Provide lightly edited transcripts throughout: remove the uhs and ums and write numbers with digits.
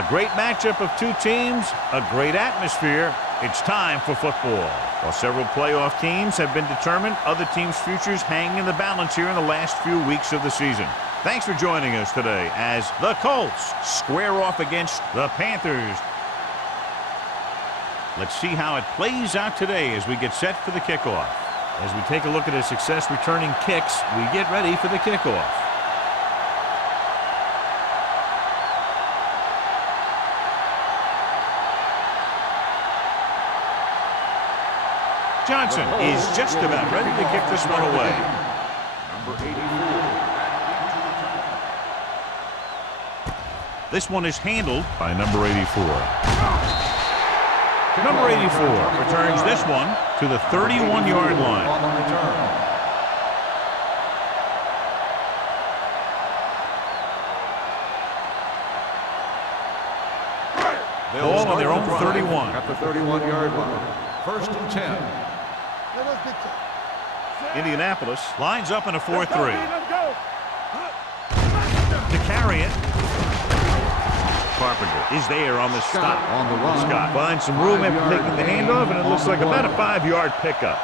A great matchup of two teams, a great atmosphere. It's time for football. While several playoff teams have been determined, other teams' futures hang in the balance here in the last few weeks of the season. Thanks for joining us today as the Colts square off against the Panthers. Let's see how it plays out today as we get set for the kickoff. As we take a look at his success returning kicks, we get ready for the kickoff. Johnson is just about ready to kick this one away. Number 84. This one is handled by number 84. Number 84 returns this one to the 31-yard line. On the return. Ball on their own 31. At the 31-yard line. 1st and 10. Indianapolis lines up in a 4-3. To carry it. Carpenter is there on the stop. On the run. Scott finds some room after taking the handoff, and it looks like about a 5-yard pickup.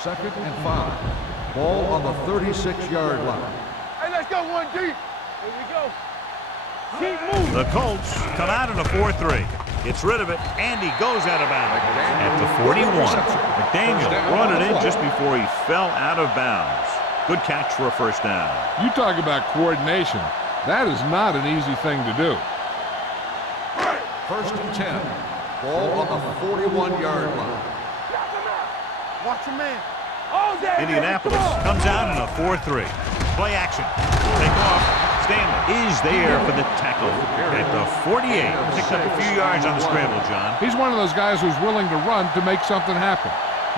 Second and 5. Ball on the 36-yard line. Hey, let's go 1 deep. Here we go. Keep moving. The Colts come out in a 4-3. Gets rid of it, and he goes out of bounds at the 41. McDaniel brought it in just before he fell out of bounds. Good catch for a first down. You talk about coordination. That is not an easy thing to do. 1st and 10. Ball on the 41-yard line. Watch your man. Indianapolis comes out in a 4-3. Play action. Take off. Stanley is there for the tackle at the 48. Picked up a few yards on the scramble, John. He's one of those guys who's willing to run to make something happen.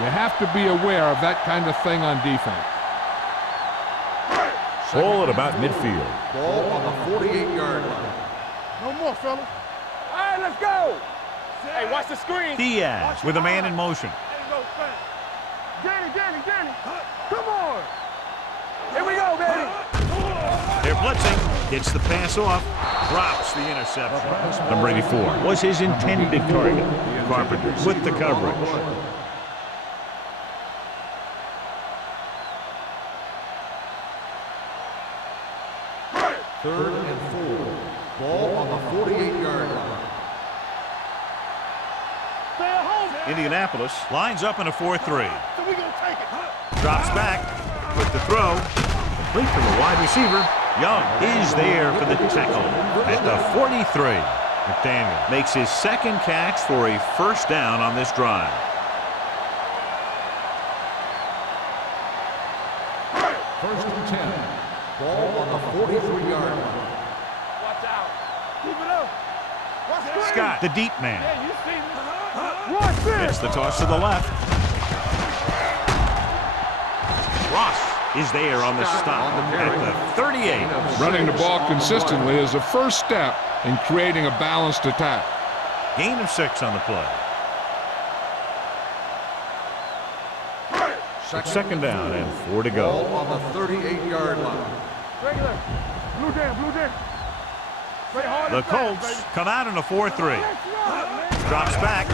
You have to be aware of that kind of thing on defense. Ball at about midfield. Ball on the 48-yard line. No more, fellas. All right, let's go. Hey, watch the screen. Diaz with a man in motion. Danny. Come on. Here we go, baby. They're blitzing. Gets the pass off. Drops the interception. Number 84 was his intended target. Carpenter with the coverage. 3rd and 4. Ball on the 48-yard line. Indianapolis lines up in a 4-3. So we gonna take it. Drops back with the throw. Complete to the wide receiver. Young is there for the tackle at the 43. McDaniel makes his second catch for a first down on this drive. First and 10. Ball on the 43-yard line. Watch out. Keep it up. Watch the Scott, the deep man. Yeah, you see me. Watch this. It's the toss to the left. Ross is there on the stop at the 38. Running the ball consistently is the first step in creating a balanced attack. Gain of 6 on the play. Second down and 4 to go. Ball on the 38-yard line. Regular. Blue down. The Colts come out in a 4-3. Drops back.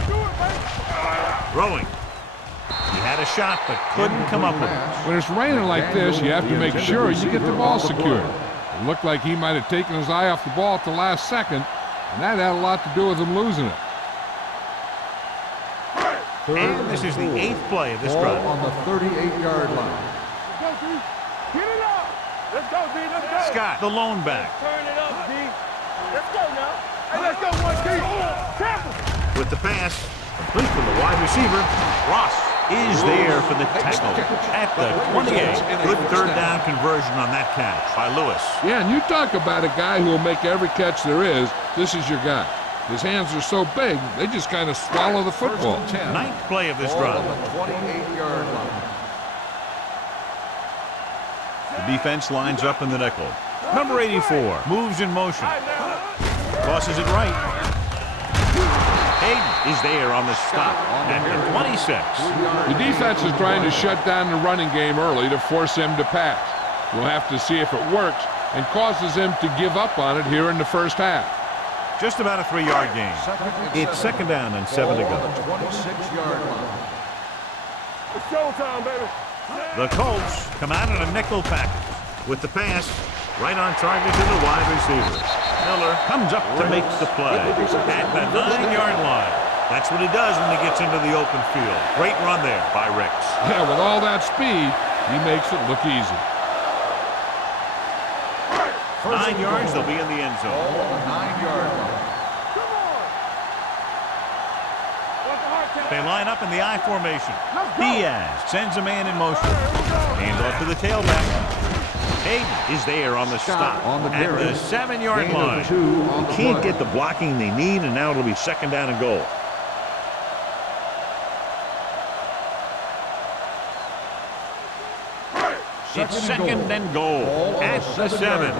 Throwing. He had a shot but couldn't come up with it. When it's raining like this, you have to make sure you get the ball secured. It looked like he might have taken his eye off the ball at the last second, and that had a lot to do with him losing it. And this is the 8th play of this Ball drive. on the 38-yard line. Let's go, D. Get it up. Let's go, D. Let's go. Scott, the lone back. Turn it up, D. Let's go now. Hey, let's go, 1 D. Tackle. With the pass, complete to the wide receiver. Ross is there for the tackle at the 28. Good third down conversion on that catch by Lewis. Yeah, and you talk about a guy who will make every catch there is. This is your guy. His hands are so big, they just kind of swallow the football. 9th play of this Ball drive. on the 28-yard line. The defense lines up in the nickel. Number 84 moves in motion. Tosses it right. Hayden is there on the stop at the 26. The defense is trying to shut down the running game early to force him to pass. We'll have to see if it works and causes him to give up on it here in the first half. Just about a 3-yard gain. It's second down and 7 to go. 26-yard line. It's showtime, baby. The Colts come out in a nickel package with the pass right on target to the wide receiver. Miller comes up to make the play at the 9-yard line. That's what he does when he gets into the open field. Great run there by Ricks. Yeah, with all that speed, he makes it look easy. 9 yards, they'll be in the end zone. Ball on the 9-yard line. They line up in the I formation. Diaz sends a man in motion. Hands off to the tailback. Hayden is there on the stop at the 7-yard line. They can't get the blocking they need, and now it'll be second down and goal. It's second and goal at the 7.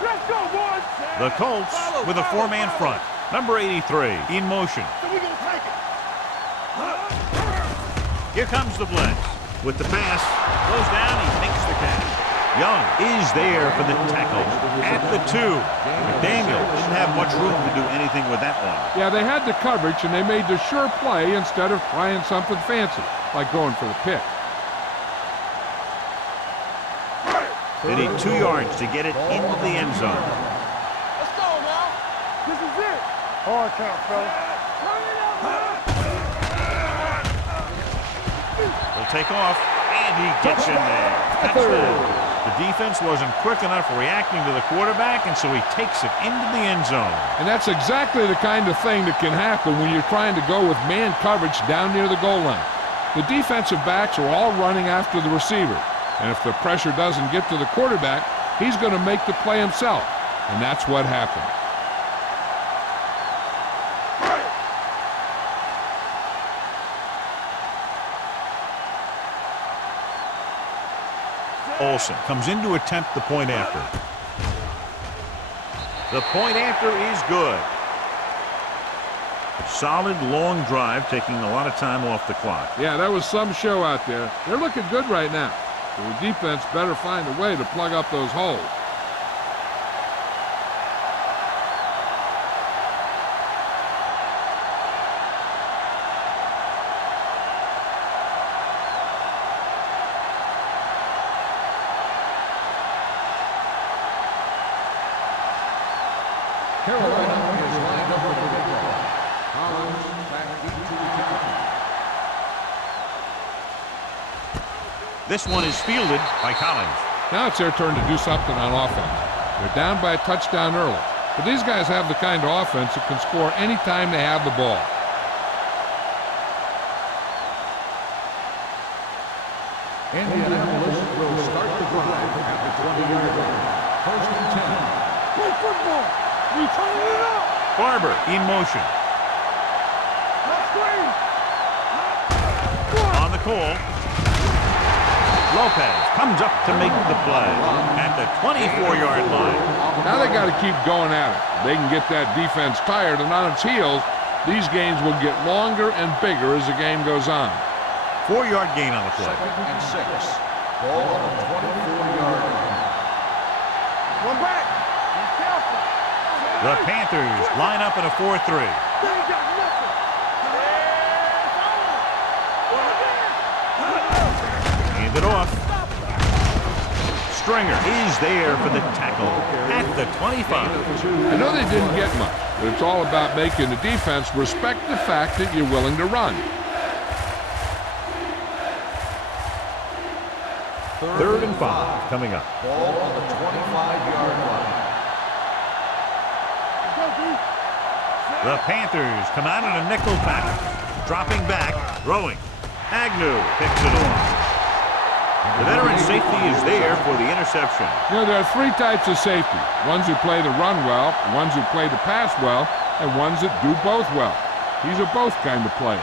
Let's go, boys. The Colts with a 4-man front. Number 83 in motion. So we gonna take it. Here comes the blitz. With the pass, goes down, he makes the catch. Young is there for the tackle at the 2. McDaniel didn't have much room to do anything with that one. Yeah, they had the coverage, and they made the sure play instead of trying something fancy, like going for the pick. They need 2 yards to get it into the end zone. Let's go now. This is it. Hard count, fella. He'll take off, and he gets in there. Touchdown. The defense wasn't quick enough reacting to the quarterback, and so he takes it into the end zone. And that's exactly the kind of thing that can happen when you're trying to go with man coverage down near the goal line. The defensive backs are all running after the receiver. And if the pressure doesn't get to the quarterback, he's going to make the play himself. And that's what happened. Olsen comes in to attempt the point after. The point after is good. Solid, long drive, taking a lot of time off the clock. Yeah, that was some show out there. They're looking good right now. So the defense better find a way to plug up those holes. Carolina is lined up with the kickoff. Collins back into the kickoff. This one is fielded by Collins. Now it's their turn to do something on offense. They're down by a touchdown early. But these guys have the kind of offense that can score anytime they have the ball. Indianapolis will start the drive at the 20-yard line. First and 10. Play football. We turn it up. Barber in motion. Let's screen. On the call. Lopez comes up to make the play at the 24-yard line. Now they got to keep going at it. They can get that defense tired and on its heels. These games will get longer and bigger as the game goes on. 4-yard gain on the play. Second and 6. Ball on the 24-yard line. One back. Be careful. The Panthers line up in a 4-3. They ain't got nothing. Hand it off. Stringer is there for the tackle at the 25. I know they didn't get much, but it's all about making the defense respect the fact that you're willing to run. Third and 5 coming up. Ball on the 25-yard line. The Panthers come out in a nickel package. Dropping back, throwing. Agnew picks it off. The veteran safety is there for the interception. You know, there are 3 types of safety. Ones who play the run well, ones who play the pass well, and ones that do both well. These are both kind of players.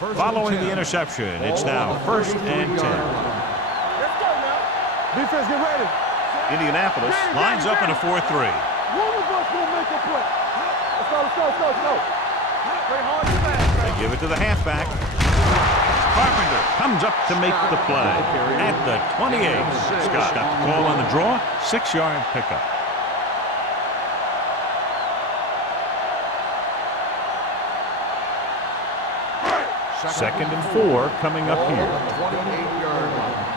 Following the interception, it's now 1st and 10. Let's go now. Defense, get ready. Indianapolis lines up in a 4-3. One of us will make a play. Let's go. Play hard and fast. They give it to the halfback. Carpenter comes up to make the play at the 28. Scott got the call on the draw, 6-yard pickup. Second and 4 coming up here. 28-yard line.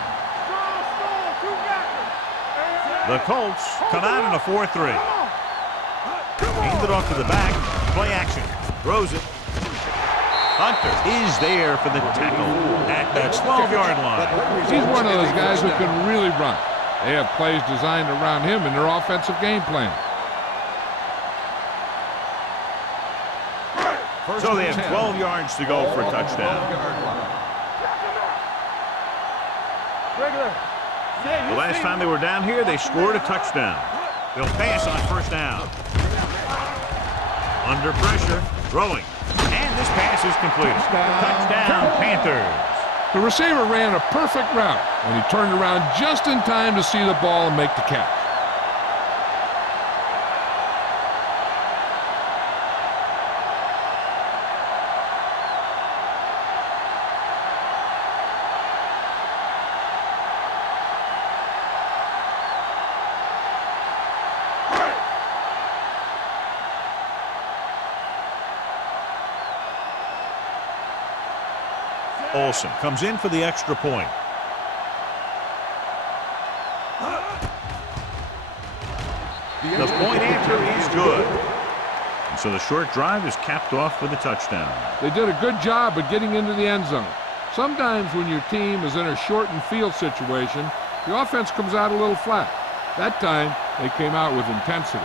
The Colts come out in a 4-3. Hand it off to the back. Play action. Throws it. Hunter is there for the tackle at that 12-yard line. He's one of those guys who can really run. They have plays designed around him in their offensive game plan. So they have 12 yards to go for a touchdown. The last time they were down here, they scored a touchdown. They'll pass on 1st down. Under pressure, throwing. And this pass is completed. Touchdown, Panthers. The receiver ran a perfect route, and he turned around just in time to see the ball and make the catch. Olsen comes in for the extra point. The point after is good. And so the short drive is capped off with a touchdown. They did a good job of getting into the end zone. Sometimes when your team is in a shortened field situation, the offense comes out a little flat. That time, they came out with intensity.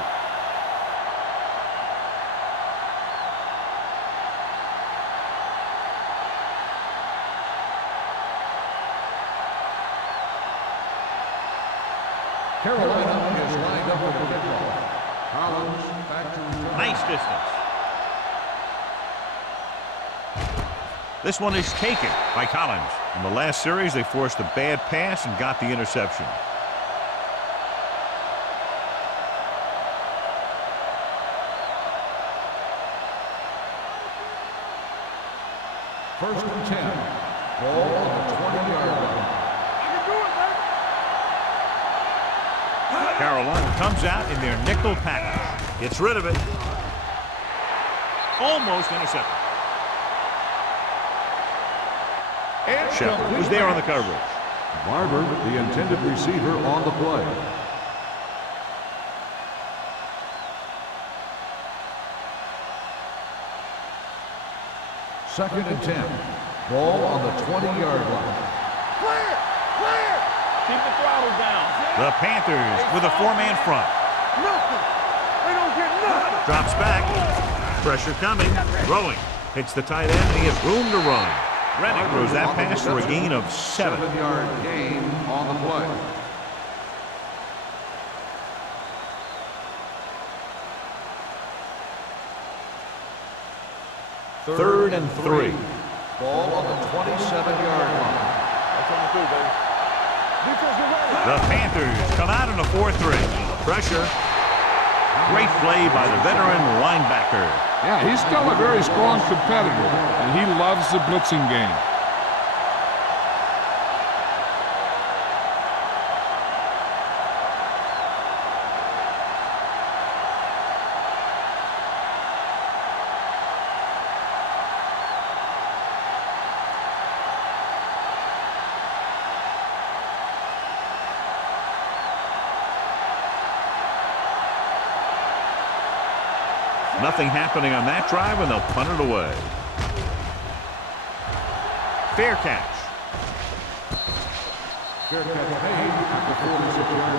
Carolina is lined up for the kickoff. Collins back to return. Nice distance. This one is taken by Collins. In the last series, they forced a bad pass and got the interception. First and 10. Ball on the 20-yard line. Carolina comes out in their nickel package. Gets rid of it. Almost intercepted. Shepard was there on the coverage. Barber, the intended receiver, on the play. Second and 10. Ball on the 20-yard line. Clear! Keep the throttle down. The Panthers with a 4-man front. Nothing. They don't get nothing. Drops back. Pressure coming. Throwing. Hits the tight end, and he has room to run. Reddick throws that pass for a gain of 7. 7-yard gain on the play. Third and 3. Ball on the 27-yard line. That's what we do, baby. Defense, get ready. The Panthers come out in a 4-3. Pressure. Great play by the veteran linebacker. Yeah, he's still a very strong competitor, and he loves the blitzing game. Nothing happening on that drive, and they'll punt it away. Fair catch. Fair catch made at the 46-yard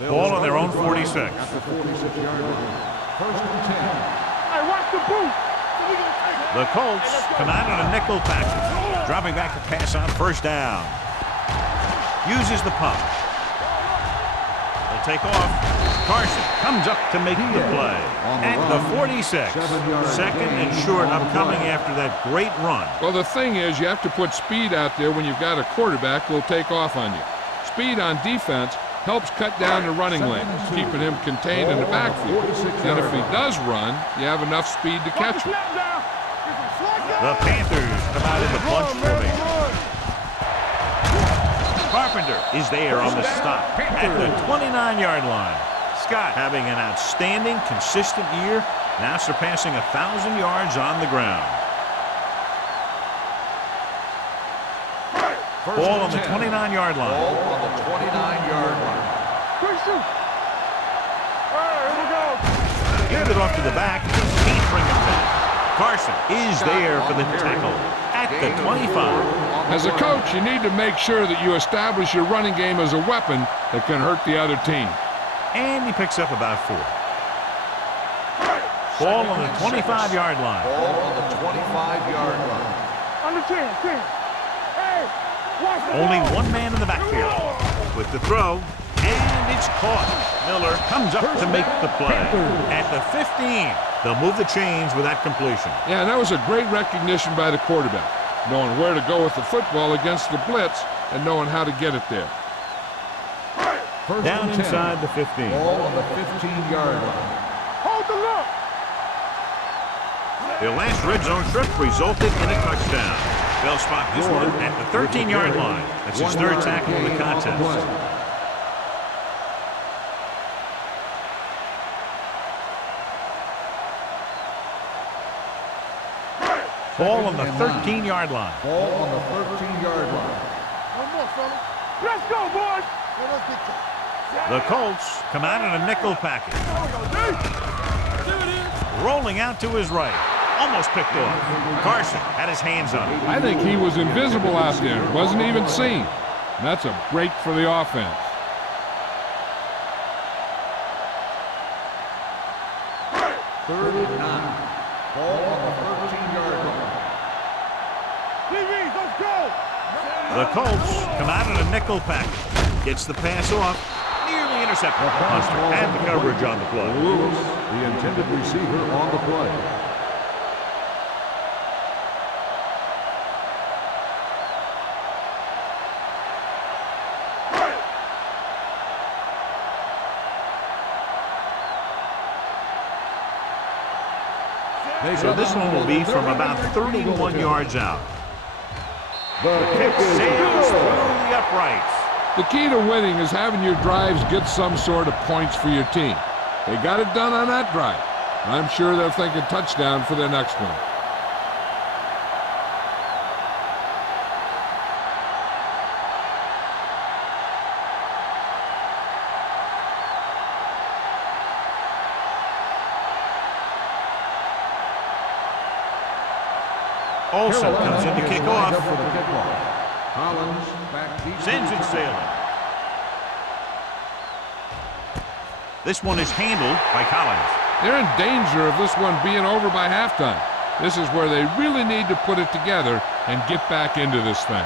line. Ball on their own 46. At the 46-yard line. First and 10. Hey, watch the boot. The Colts come out in a nickel package, dropping back to pass on 1st down. uses the pump. They'll take off. Carson comes up to make the play. At the 46. Second and short upcoming after that great run. Well, the thing is, you have to put speed out there when you've got a quarterback who will take off on you. Speed on defense helps cut down the running lanes, keeping him contained in the backfield. And if he does run, you have enough speed to catch him. The Panthers come out in the bunch formation. Carpenter is there on the stop at the 29-yard line. Scott having an outstanding, consistent year, now surpassing 1,000 yards on the ground. Ball on the 29-yard line. Ball on the 29-yard line. Quick shoot. All right, here we go. Hand it off to the back. Can't bring him back. Carson is there for the tackle at the 25. As a coach, you need to make sure that you establish your running game as a weapon that can hurt the other team. And he picks up about 4. Ball on the 25-yard line. Ball on the 25-yard line. On the 10. Hey, watch the Only ball. one man in the backfield. With the throw, and it's caught. Miller comes up to make the play. At the 15, they'll move the chains with that completion. Yeah, and that was a great recognition by the quarterback, knowing where to go with the football against the blitz and knowing how to get it there. First Down and 10. inside the 15. Ball on the 15-yard line. Hold the look. Their last red zone trip resulted in a touchdown. They'll spot this one at the 13-yard line. That's his third tackle in the contest. Ball on the 13-yard line. Ball on the 13-yard line. One more, fella. Let's go, boys. Let's get to The Colts come out in a nickel package. Rolling out to his right. Almost picked off. Carson had his hands on it. I think he was invisible out there. Wasn't even seen. And that's a break for the offense. Third and 9. Ball on the 13-yard line. TVs, let's go. The Colts come out in a nickel package. Gets the pass off. Nearly intercepted. Hunter had the coverage on the play. Lewis, the intended receiver on the play. So this one will be from about 31 yards out. The kick sails through the uprights. The key to winning is having your drives get some sort of points for your team. They got it done on that drive. I'm sure they're thinking touchdown for their next one. Olsen comes in to kick off. For the kickoff. Collins back deep. Sends it sailing. This one is handled by Collins. They're in danger of this one being over by halftime. This is where they really need to put it together and get back into this thing.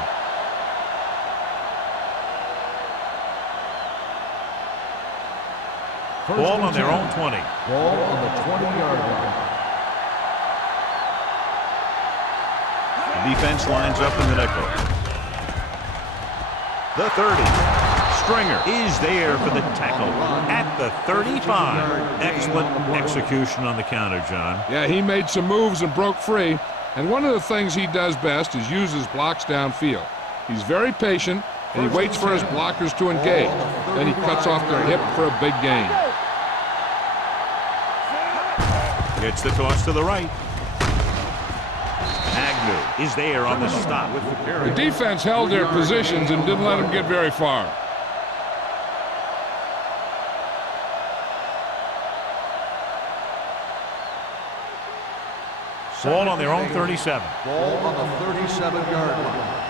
Ball on their own 20. Ball on the 20-yard line. The defense lines up in the nickel. The 30. Stringer is there for the tackle at the 35. Excellent execution on the counter, John. Yeah, he made some moves and broke free. And one of the things he does best is use his blocks downfield. He's very patient, and he waits for his blockers to engage. Then he cuts off their hip for a big gain. Gets the toss to the right. Agnew is there on the stop with the carry. The defense held their positions and didn't let them get very far. Ball on their own 37. Ball on the 37-yard line.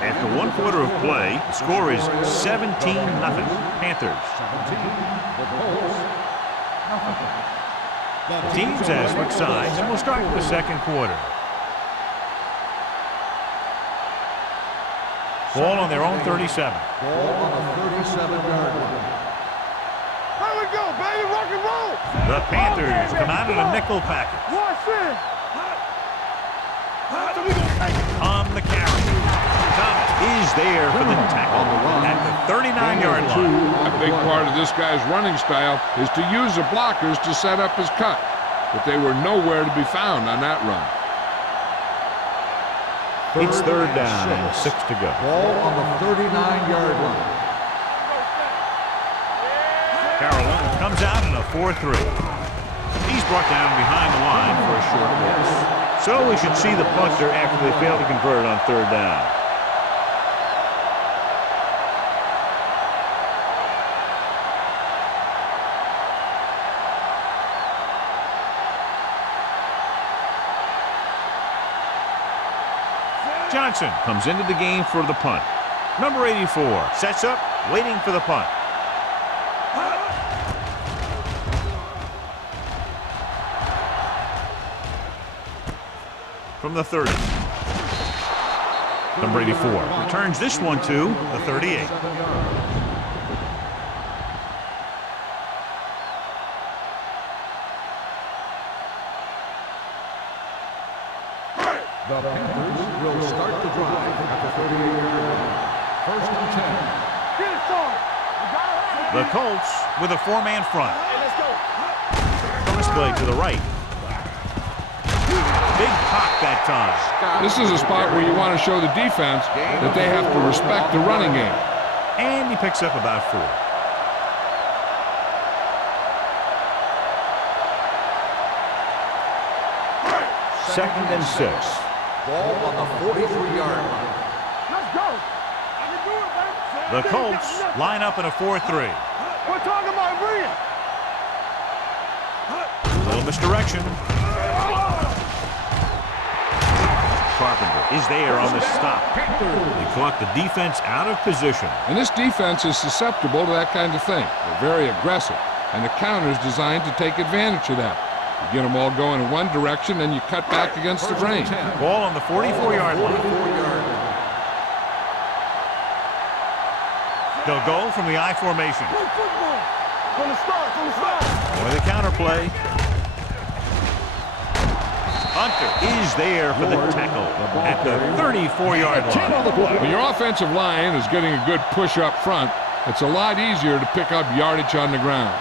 After one quarter of play, the score is 17-0. Panthers. 17. The Colts. Teams as switch sides, and we'll start with the second quarter. Ball on their own 37. Ball on the 37-yard line. Here we go, baby. Rock and roll. The Panthers come out in a nickel package. Watch in. So we gonna take it. On the carry. Thomas is there for the tackle at the 39-yard line. A big part of this guy's running style is to use the blockers to set up his cut, but they were nowhere to be found on that run. It's third down and 6 to go. Ball on the 39-yard line. Carolina comes out in a 4-3. He's brought down behind the line for a short loss. So we should see the punter after they fail to convert on third down. Johnson comes into the game for the punt. Number 84 sets up, waiting for the punt. From the 30. Number 84 returns this one to the 38. The Panthers will start the drive at the 38-yard line. First and 10. Get it, son. You got it. The Colts with a four-man front. Hey, let's go. Bonus play to the right. Big pop that time. This is a spot where you want to show the defense that they have to respect the running game. And he picks up about 4. Second and 6. Ball on the 43-yard line. Let's go. I can do it, baby. The Colts line up in a 4-3. We're talking about Bria. Little misdirection. Carpenter is there on the stop. They caught the defense out of position. And this defense is susceptible to that kind of thing. They're very aggressive, and the counter is designed to take advantage of that. You get them all going in one direction, and you cut back against the grain. Ball on the 44-yard line. They'll go from the I formation. Play football. From the start, from the start. Or the counter play. Hunter is there for the tackle at the 34-yard line. When your offensive line is getting a good push up front, it's a lot easier to pick up yardage on the ground.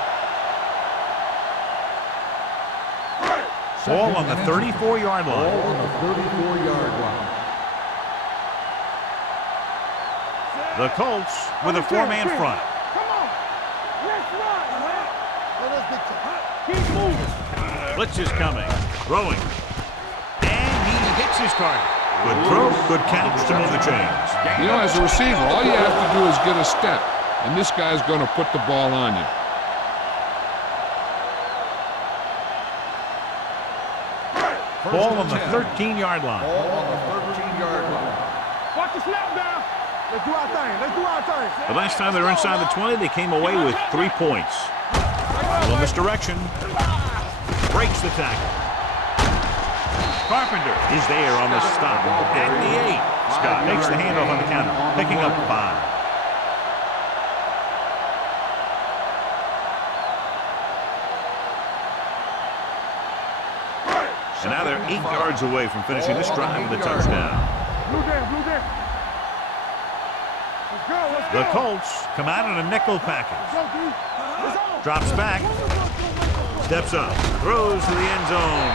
Ball on the 34-yard line. Ball on the 34-yard line. The Colts with a four-man front. Come on. Let's run. Let us get to keep moving. Blitz is coming. Throwing. And he hits his target. Good throw, good catch to move the chains. You know, as a receiver, all you have to do is get a step, and this guy's going to put the ball on you. Ball on the 13-yard line. Ball on the 13-yard line. Watch the snap down. Let's do our thing. Let's do our thing. The last time they were inside the 20, they came away with 3 points. A little misdirection. Breaks the tackle. Carpenter is there on the stop at the 8. Scott makes the handoff on the counter, picking up 5. And now they're 8 yards away from finishing this drive with a touchdown. Blue down, blue down. Let's go, let's go. The Colts come out in a nickel package. Let's go, D. Let's go. Drops back. Steps up. Throws to the end zone.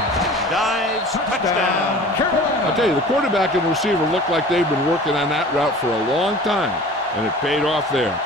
Dives. Touchdown. I'll tell you, the quarterback and receiver look like they've been working on that route for a long time, and it paid off there.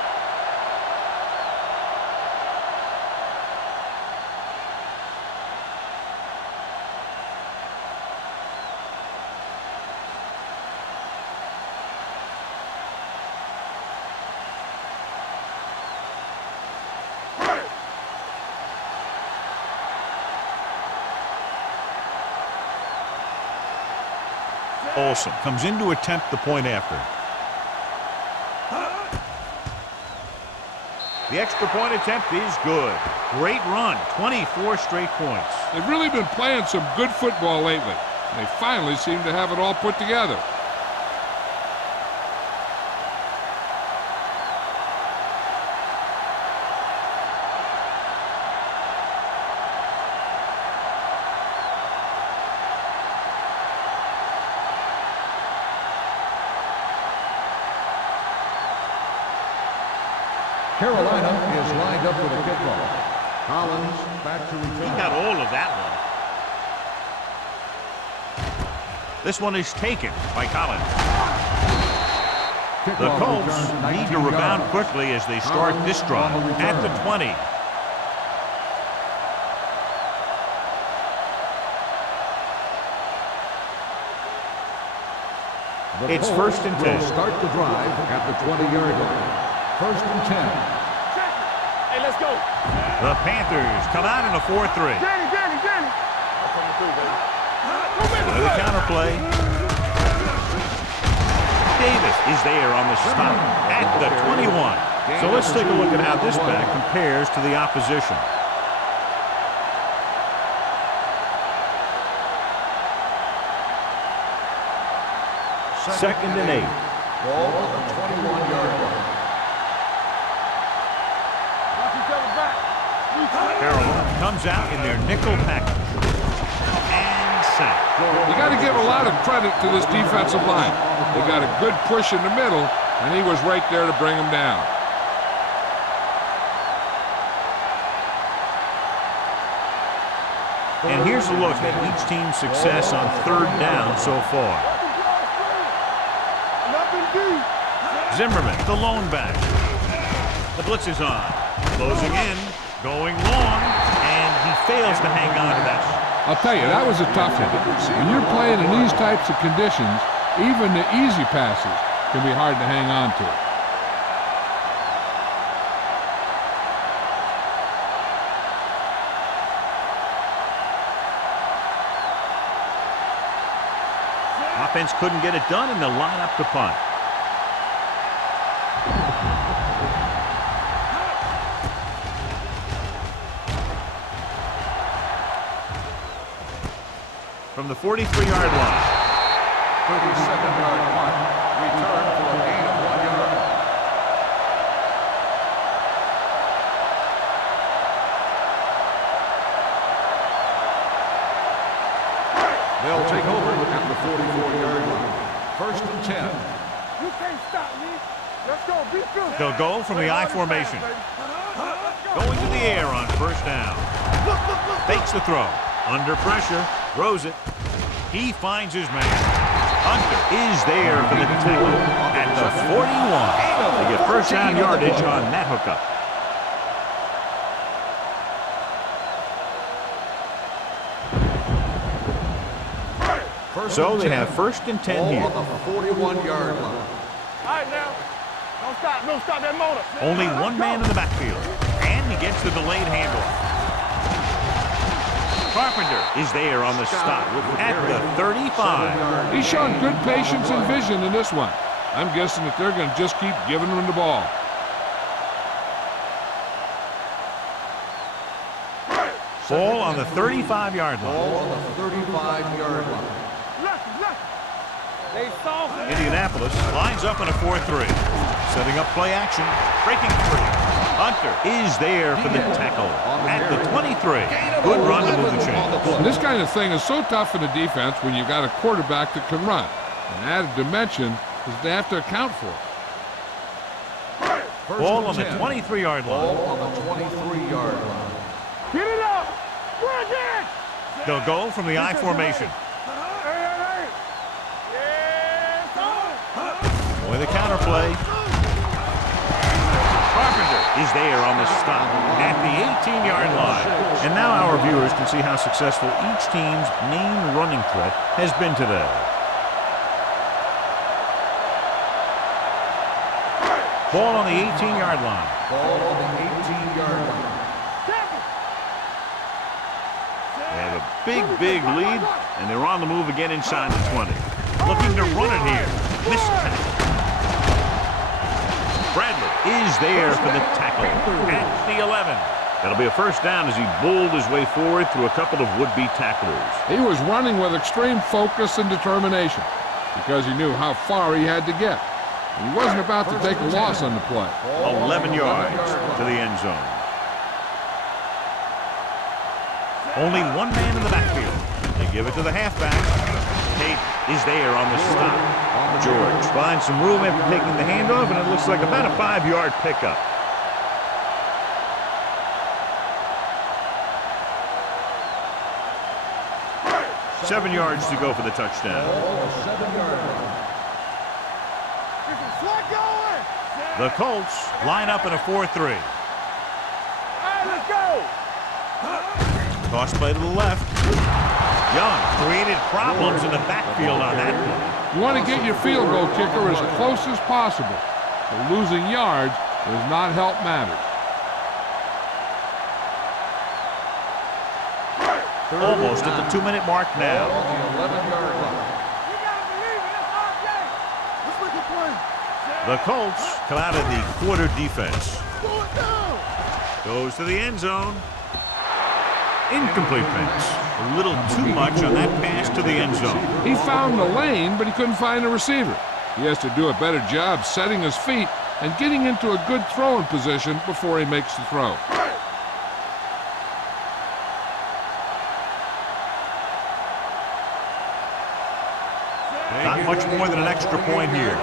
Olsen comes in to attempt the point after. The extra point attempt is good. Great run. 24 straight points. They've really been playing some good football lately. They finally seem to have it all put together. Carolina is lined up for the kickoff. Collins back to return. He got all of that one. This one is taken by Collins. The Kickoff Colts return, need to 19 rebound yards. quickly as they start this drive On the return. at the 20. The It's Colts 1st and will 10. start the drive at the 20-yard line. 1st and 10. Hey, let's go. The Panthers come out in a 4-3. Danny. I'm coming through, baby. With a counterplay. Davis is there on the stop at the 21. So let's take a look at how this back compares to the opposition. Second and 8. Ball on the 21-yard line. Watch each other back. Carolina comes out in their nickel package. And sack. You got to give a lot of credit to this defensive line. They got a good push in the middle, and he was right there to bring him down. And here's a look at each team's success on 3rd down so far. Zimmerman, the lone back. The blitz is on. Closing in, going long, and he fails to hang on to that. I'll tell you, that was a tough one. When you're playing in these types of conditions, even the easy passes can be hard to hang on to. Offense couldn't get it done, and they'll line up to punt. From the 43-yard line. 37-yard punt. Return for a gain of 1 yard. They'll take over at the 44-yard line. 1st and 10. You can't stop me. Let's go. Be good. They'll go from the I formation. Going to the air on 1st down. Fakes the throw. Under pressure. Throws it. He finds his man. Hunter is there for the tackle at the 41. They get 1st down yardage on that hookup. So they have 1st and 10 here. On the 41-yard line. All right, now. Don't stop that motor. Only one man in the backfield. And he gets the delayed handoff. Carpenter is there on the stop at the 35. He's shown good patience and vision in this one. I'm guessing that they're going to just keep giving him the ball. Ball on the 35-yard line. Ball on the 35-yard line. They soft. Indianapolis lines up in a 4-3. Setting up play action. Breaking free. Hunter is there for the tackle at the 23. Good run to move the chain. And this kind of thing is so tough in the defense when you've got a quarterback that can run. An added dimension is they have to account for it. Ball on the 23-yard line. Ball on the 23-yard line. Get it up. Bring it. They'll go from the I formation. With a counterplay. Carpenter is there on the stop at the 18-yard line. And now our viewers can see how successful each team's main running threat has been today. Ball on the 18-yard line. Ball on the 18-yard line. They have a big lead, and they're on the move again inside the 20. Looking to run it here. Missed tackle. Bradley is there for the tackle at the 11. That'll be a 1st down as he bulled his way forward through a couple of would-be tacklers. He was running with extreme focus and determination because he knew how far he had to get. He wasn't about to take a loss on the play. 11 yards to the end zone. Only one man in the backfield. They give it to the halfback. Tate is there on the stop. George finds some room after taking the handoff, and it looks like about a 5-yard pickup. 7 yards to go for the touchdown. Ball on the 7-yard line. The Colts line up in a 4-3. All right, let's go. Toss play to the left. Young created problems in the backfield on that play. You want to get your field goal kicker as close as possible. But losing yards does not help matters. Almost at the 2-minute mark Ball now. on the 11-yard line. You gotta believe it. That's our game. Let's make a play. The Colts come out of the quarter defense. Pull it down. Goes to the end zone. Incomplete pass. A little too much on that pass to the end zone. He found the lane, but he couldn't find a receiver. He has to do a better job setting his feet and getting into a good throwing position before he makes the throw. Not much more than an extra point here.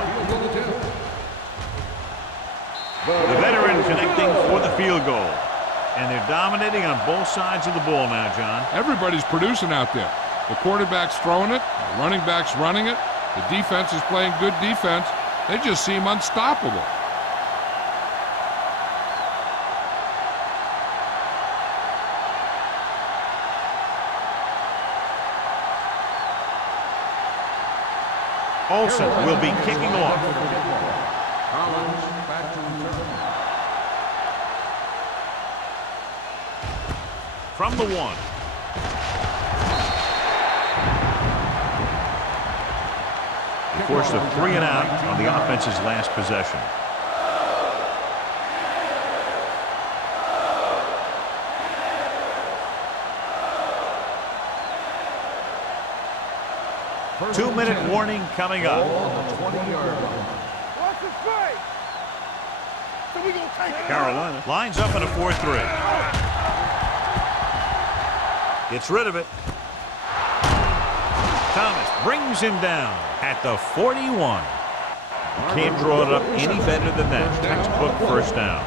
The veteran connecting for the field goal. And they're dominating on both sides of the ball now, John. Everybody's producing out there. The quarterback's throwing it, the running back's running it, the defense is playing good defense. They just seem unstoppable. Olsen will be kicking off. Collins back to return. From the 1. Forced a 3 and out on the offense's last possession. First 2-minute and 10. warning coming Ball up. on the 20-yard line. What's the play? So we gonna take it. Carolina lines up in a 4-3. Gets rid of it. Thomas brings him down at the 41. Can't draw it up any better than that. Textbook first down.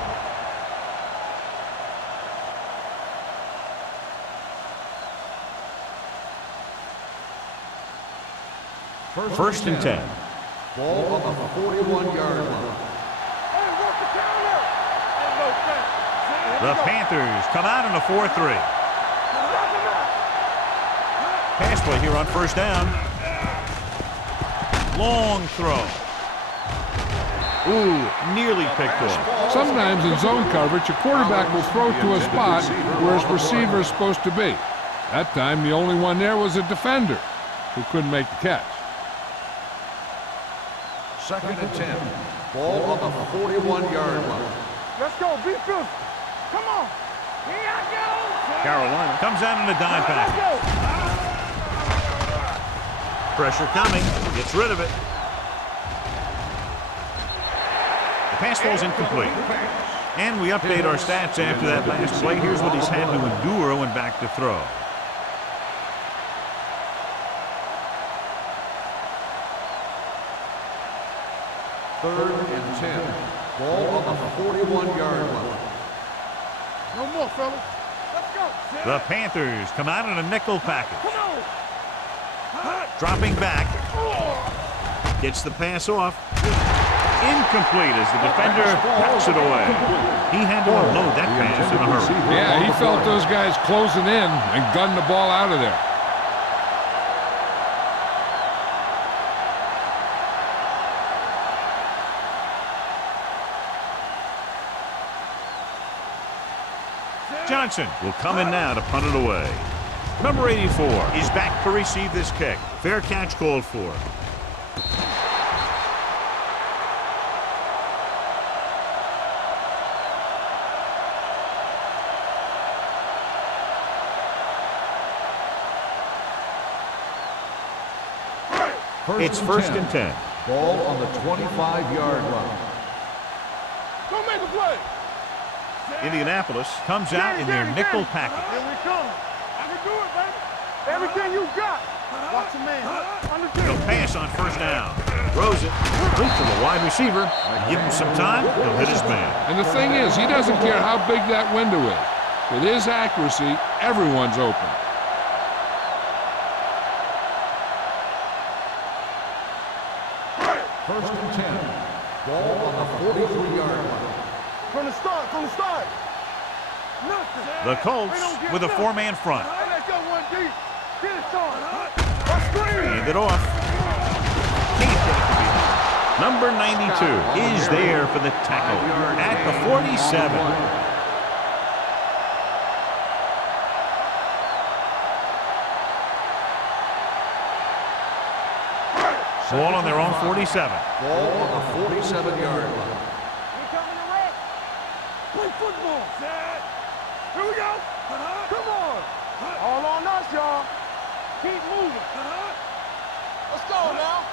First and 10. Ball on the 41-yard line. Hey, work the counter. And no thanks. The Panthers come out in a 4-3. Pass play here on first down. Long throw. Ooh, nearly picked off. Sometimes in zone coverage, a quarterback will throw to a spot where his receiver is supposed to be. That time, the only one there was a defender who couldn't make the catch. Second and 10. Ball on the 41-yard line. Let's go. Be physical. Come on. Here I go. Carolina comes out in a dime package. Pressure coming. Gets rid of it. The pass ball's incomplete. And we update our stats after that last play. Here's what he's had to endure when back to throw. Third and 10. Ball on the 41-yard line. No more, fellas. Let's go. The Panthers come out in a nickel package. Come on. Dropping back. Gets the pass off. Incomplete as the defender knocks it away. He had to unload that pass in a hurry. Yeah, he felt those guys closing in and gunned the ball out of there. Johnson will come in now to punt it away. Number 84 is back to receive this kick. Fair catch called for. It's first and 10. Ball on the 25-yard line. Don't make a play. Indianapolis comes out in their nickel package. Here we come. I can do it, baby. Everything you got. Watch a man. He'll pass on first down. Throws it. Complete to the wide receiver. Give him some time. He'll hit his man. And the thing is, he doesn't care how big that window is. With his accuracy, everyone's open. First and 10. Ball on the 43-yard line. From the start, Nothing. The Colts with a four-man front. Hey, let's go one deep. Get it started. Hand it off. Can't get it to be done. Number 92 is there for the tackle at the 47. Ball on their own 47. Ball on the 47-yard line. Here coming the red. Play football. Here we go. Come on. All on us, y'all. Keep moving. Let's go now.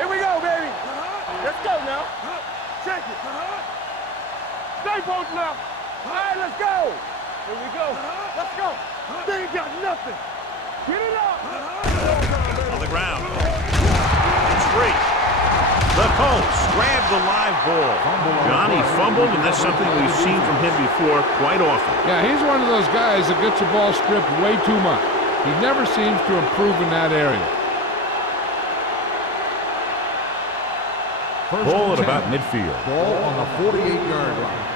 Here we go, baby. Let's go now. Check it. Stay posted now. All right, let's go. Here we go. Let's go. They ain't got nothing. Get it up. On the ground. It's free. The Colts grab the live ball. Johnny fumbled, and that's something we've seen from him before quite often. Yeah, he's one of those guys that gets the ball stripped way too much. He never seems to improve in that area. Ball at about midfield. Ball on the 48-yard line.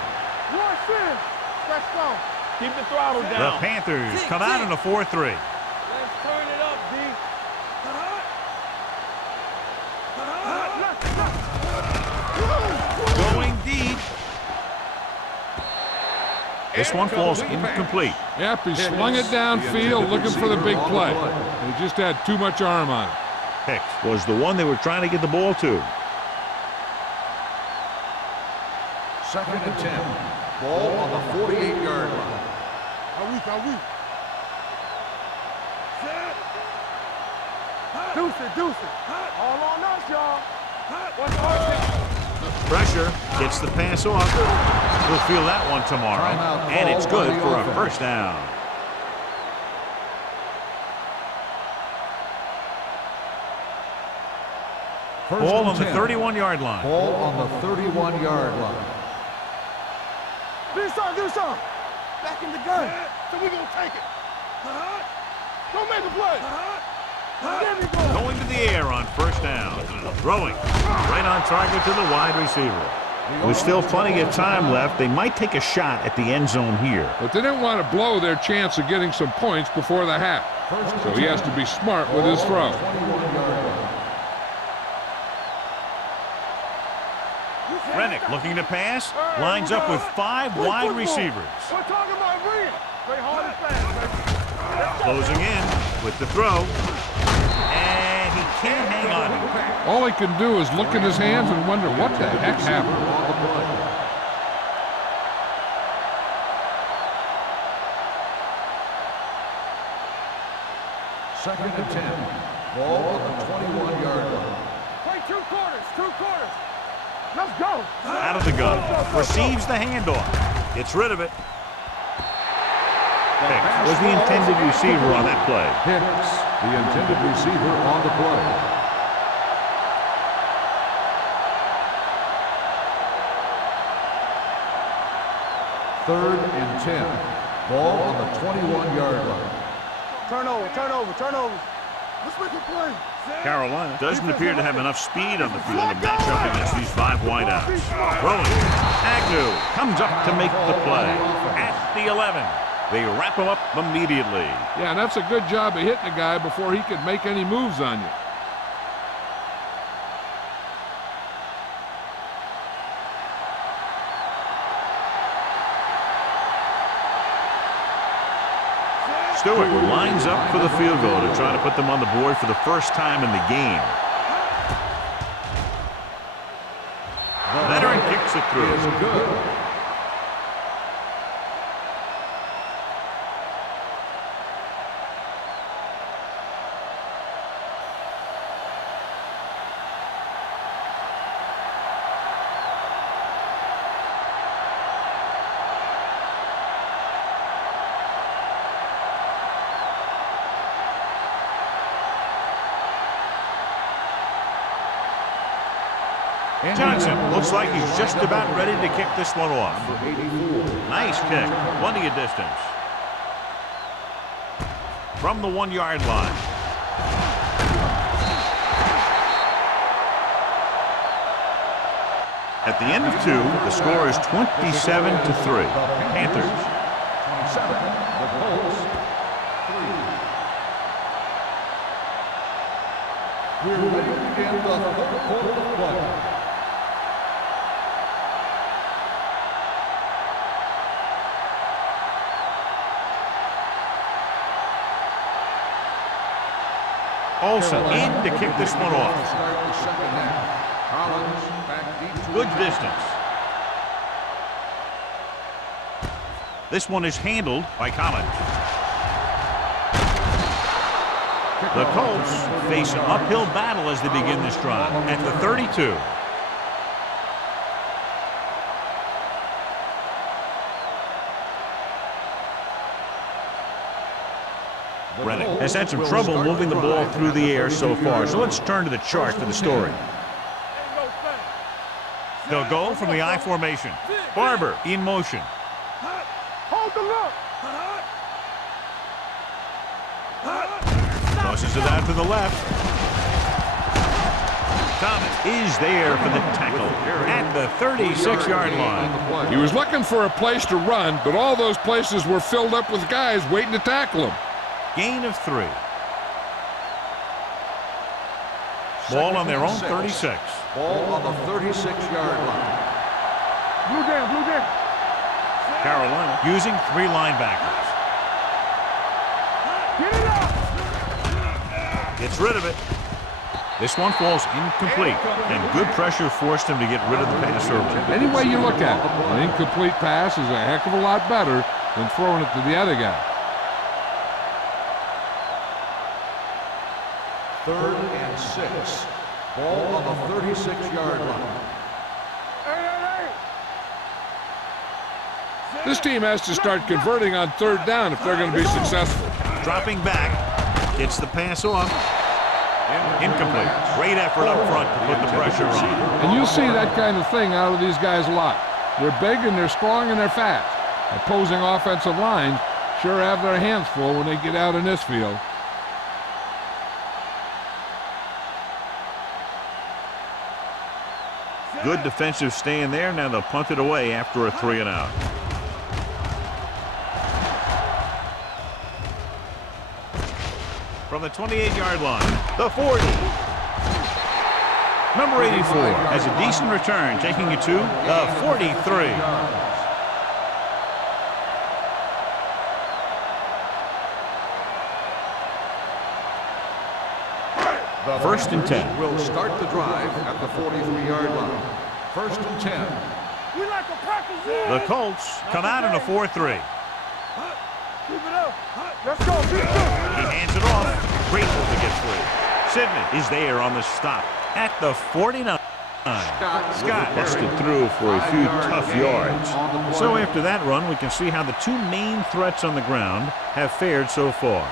Watch this. Let's go. Keep the throttle down. The Panthers come out in a 4-3. Let's turn it up, D. Going deep. This one falls incomplete. Yep, he slung it downfield looking for the big play. He just had too much arm on it. Hicks was the one they were trying to get the ball to. Second and 10. Ball on the 48-yard line. Are we? Deuce it. All on us, y'all. What's the Pressure gets the pass off. We'll feel that one tomorrow. And it's good for a first down. Ball on the 31-yard line. Ball on the 31-yard line. Do something. Back in the gun. So we gonna take it. Don't make a play. There we go. Going to the air on first down. Throwing right on target to the wide receiver. With still plenty of time left, they might take a shot at the end zone here. But they didn't want to blow their chance of getting some points before the half. So he has to be smart with his throw. Rennick looking to pass. Lines up with 5 wide receivers. We're talking about real. Play hard and fast, baby. Closing in with the throw. And he can't hang on to it. All he can do is look at his hands and wonder what the heck happened. Second and 10. Ball on the 21-yard line. Play two quarters. Let's go. Out of the gun. Receives the handoff. Gets rid of it. Hicks was the intended receiver on that play. Hicks, the intended receiver on the play. Third and 10. Ball on the 21-yard line. Turnover. Let's make a play. Carolina doesn't appear to have enough speed on the field to match up against these 5 wideouts. Throwing. Agnew comes up to make the play. At the 11. They wrap him up immediately. Yeah, and that's a good job of hitting a guy before he could make any moves on you. Stewart lines up for the field goal to try to put them on the board for the first time in the game. Veteran kicks it through. Good. Johnson looks like he's just about ready to kick this one off. Nice kick. Plenty of distance. From the 1-yard line. At the end of 2, the score is 27-3. Panthers. 27, the Colts, 3. We're ready to begin the third quarter of play. Olsen in to kick this one off. Start the second half. Collins back deep to Good distance. This one is handled by Collins. The Colts face an uphill battle as they begin this drive at the 32. Reddick has had some trouble moving the ball through the air so far, so let's turn to the chart for the story. They'll go from the I formation. Barber in motion. Hold the look. Tosses it out to the left. Thomas is there for the tackle at the 36-yard line. He was looking for a place to run, but all those places were filled up with guys waiting to tackle him. Gain of 3. Ball on their own 36. Ball on the 36-yard line. Blue down. Carolina using 3 linebackers. Get it up. Gets rid of it. This one falls incomplete, and good pressure forced him to get rid of the pass early. Any way you look at it, an incomplete pass is a heck of a lot better than throwing it to the other guy. 3rd and 6. Ball on the 36-yard line. This team has to start converting on 3rd down if they're going to be successful. Dropping back, gets the pass off. Incomplete. Great effort up front to put the pressure on. And you'll see that kind of thing out of these guys a lot. They're big and they're strong and they're fast. Opposing offensive lines sure have their hands full when they get out in this field. Good defensive stand there. Now they'll punt it away after a 3 and out. From the 28-yard line, the 40. Number 84 has a decent return, taking it to the 43. The 1st and 10. will start the drive at the 43-yard line. 1st and 10. We like a practice. The Colts come out in a 4-3. Keep it up. Let's go. Keep it. He hands it off. Grateful to get free. Sidney is there on the stop at the 49. Scott busted through for a few tough yards. So after that run, we can see how the 2 main threats on the ground have fared so far.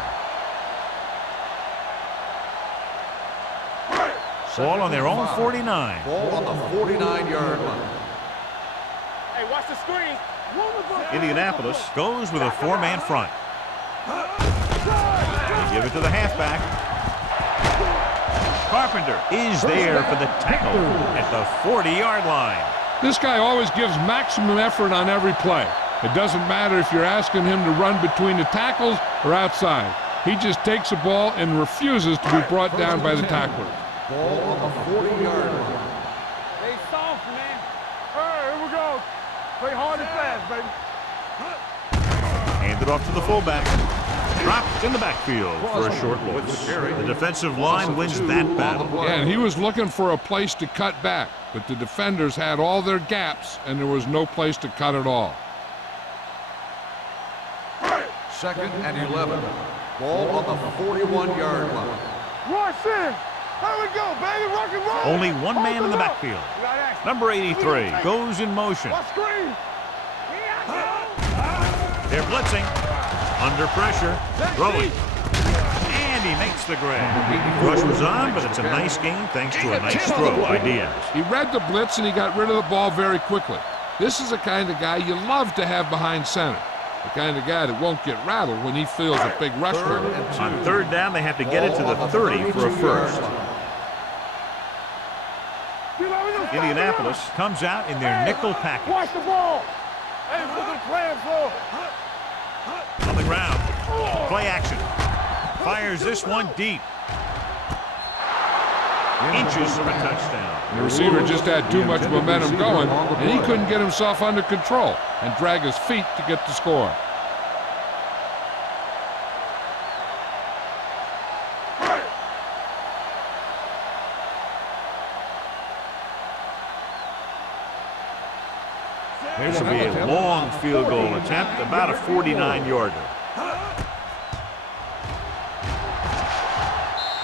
Ball on their own 49. Ball on the 49-yard line. Hey, watch the screen. Indianapolis goes with a 4-man front. They give it to the halfback. Carpenter is there for the tackle at the 40-yard line. This guy always gives maximum effort on every play. It doesn't matter if you're asking him to run between the tackles or outside. He just takes the ball and refuses to be brought down by the tackler. Ball on the 40-yard line. Stay soft, man. All right, here we go. Play hard and fast, baby. Handed off to the fullback. Dropped in the backfield for a short loss. The defensive line wins that battle. Yeah, and he was looking for a place to cut back, but the defenders had all their gaps, and there was no place to cut at all. 2nd and 11. Ball on the 41-yard line. Rush in. Here we go, baby. Rock and roll. Only one man in the backfield. Number 83 goes in motion. What screen? They're blitzing. Under pressure. Throwing. And he makes the grab. Rush was on, but it's a nice game thanks to a nice throw by Diaz. He read the blitz and he got rid of the ball very quickly. This is the kind of guy you love to have behind center. The kind of guy that won't get rattled when he feels a big rush hurt. On 3rd down, they have to get it to the 30 for a first. Indianapolis comes out in their nickel package. Watch the ball. Hey, look at the playing floor. On the ground. Play action. Fires this one deep. Inches of a touchdown. The receiver just had too much momentum going, and he couldn't get himself under control and drag his feet to get the score. This will be a long field goal attempt, about a 49-yarder.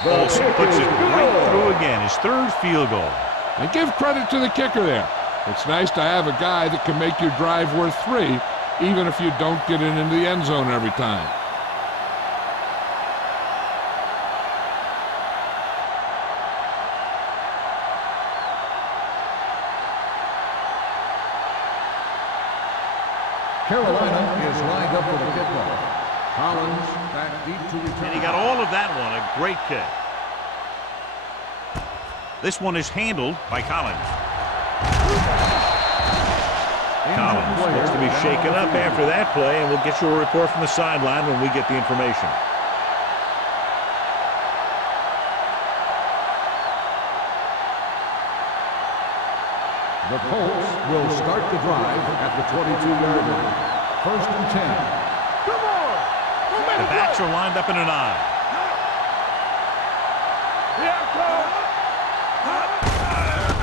Olsen puts it right through again, his third field goal. And give credit to the kicker there. It's nice to have a guy that can make your drive worth 3, even if you don't get it into the end zone every time. Carolina is lined up for the kickoff. Collins back deep to return. And he got all of that one, a great kick. This one is handled by Collins. Collins looks to be shaken up after that play, and we'll get you a report from the sideline when we get the information. The Colts will start the drive at the 22-yard line. 1st and 10. Come on. The backs are lined up in an I.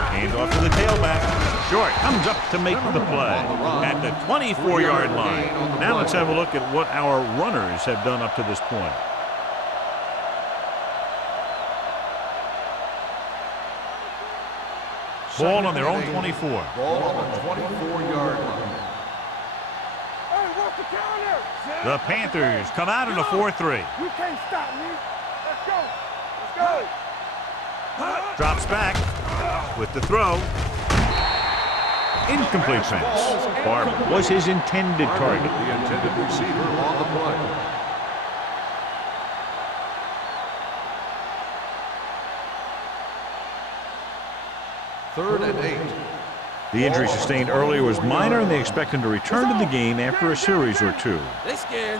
Hand off to the tailback. Short comes up to make the play at the 24-yard line. Now let's have a look at what our runners have done up to this point. Ball on their own 24. Ball on the 24-yard line. Hey, what's the counter? The Panthers come out in a 4-3. You can't stop me. Let's go. Let's go. Drops back with the throw. Incomplete pass. Barber was his intended target. The intended receiver on the play. Third and 8. The injury sustained earlier was minor, and they expect him to return to the game after a series or two. They scared.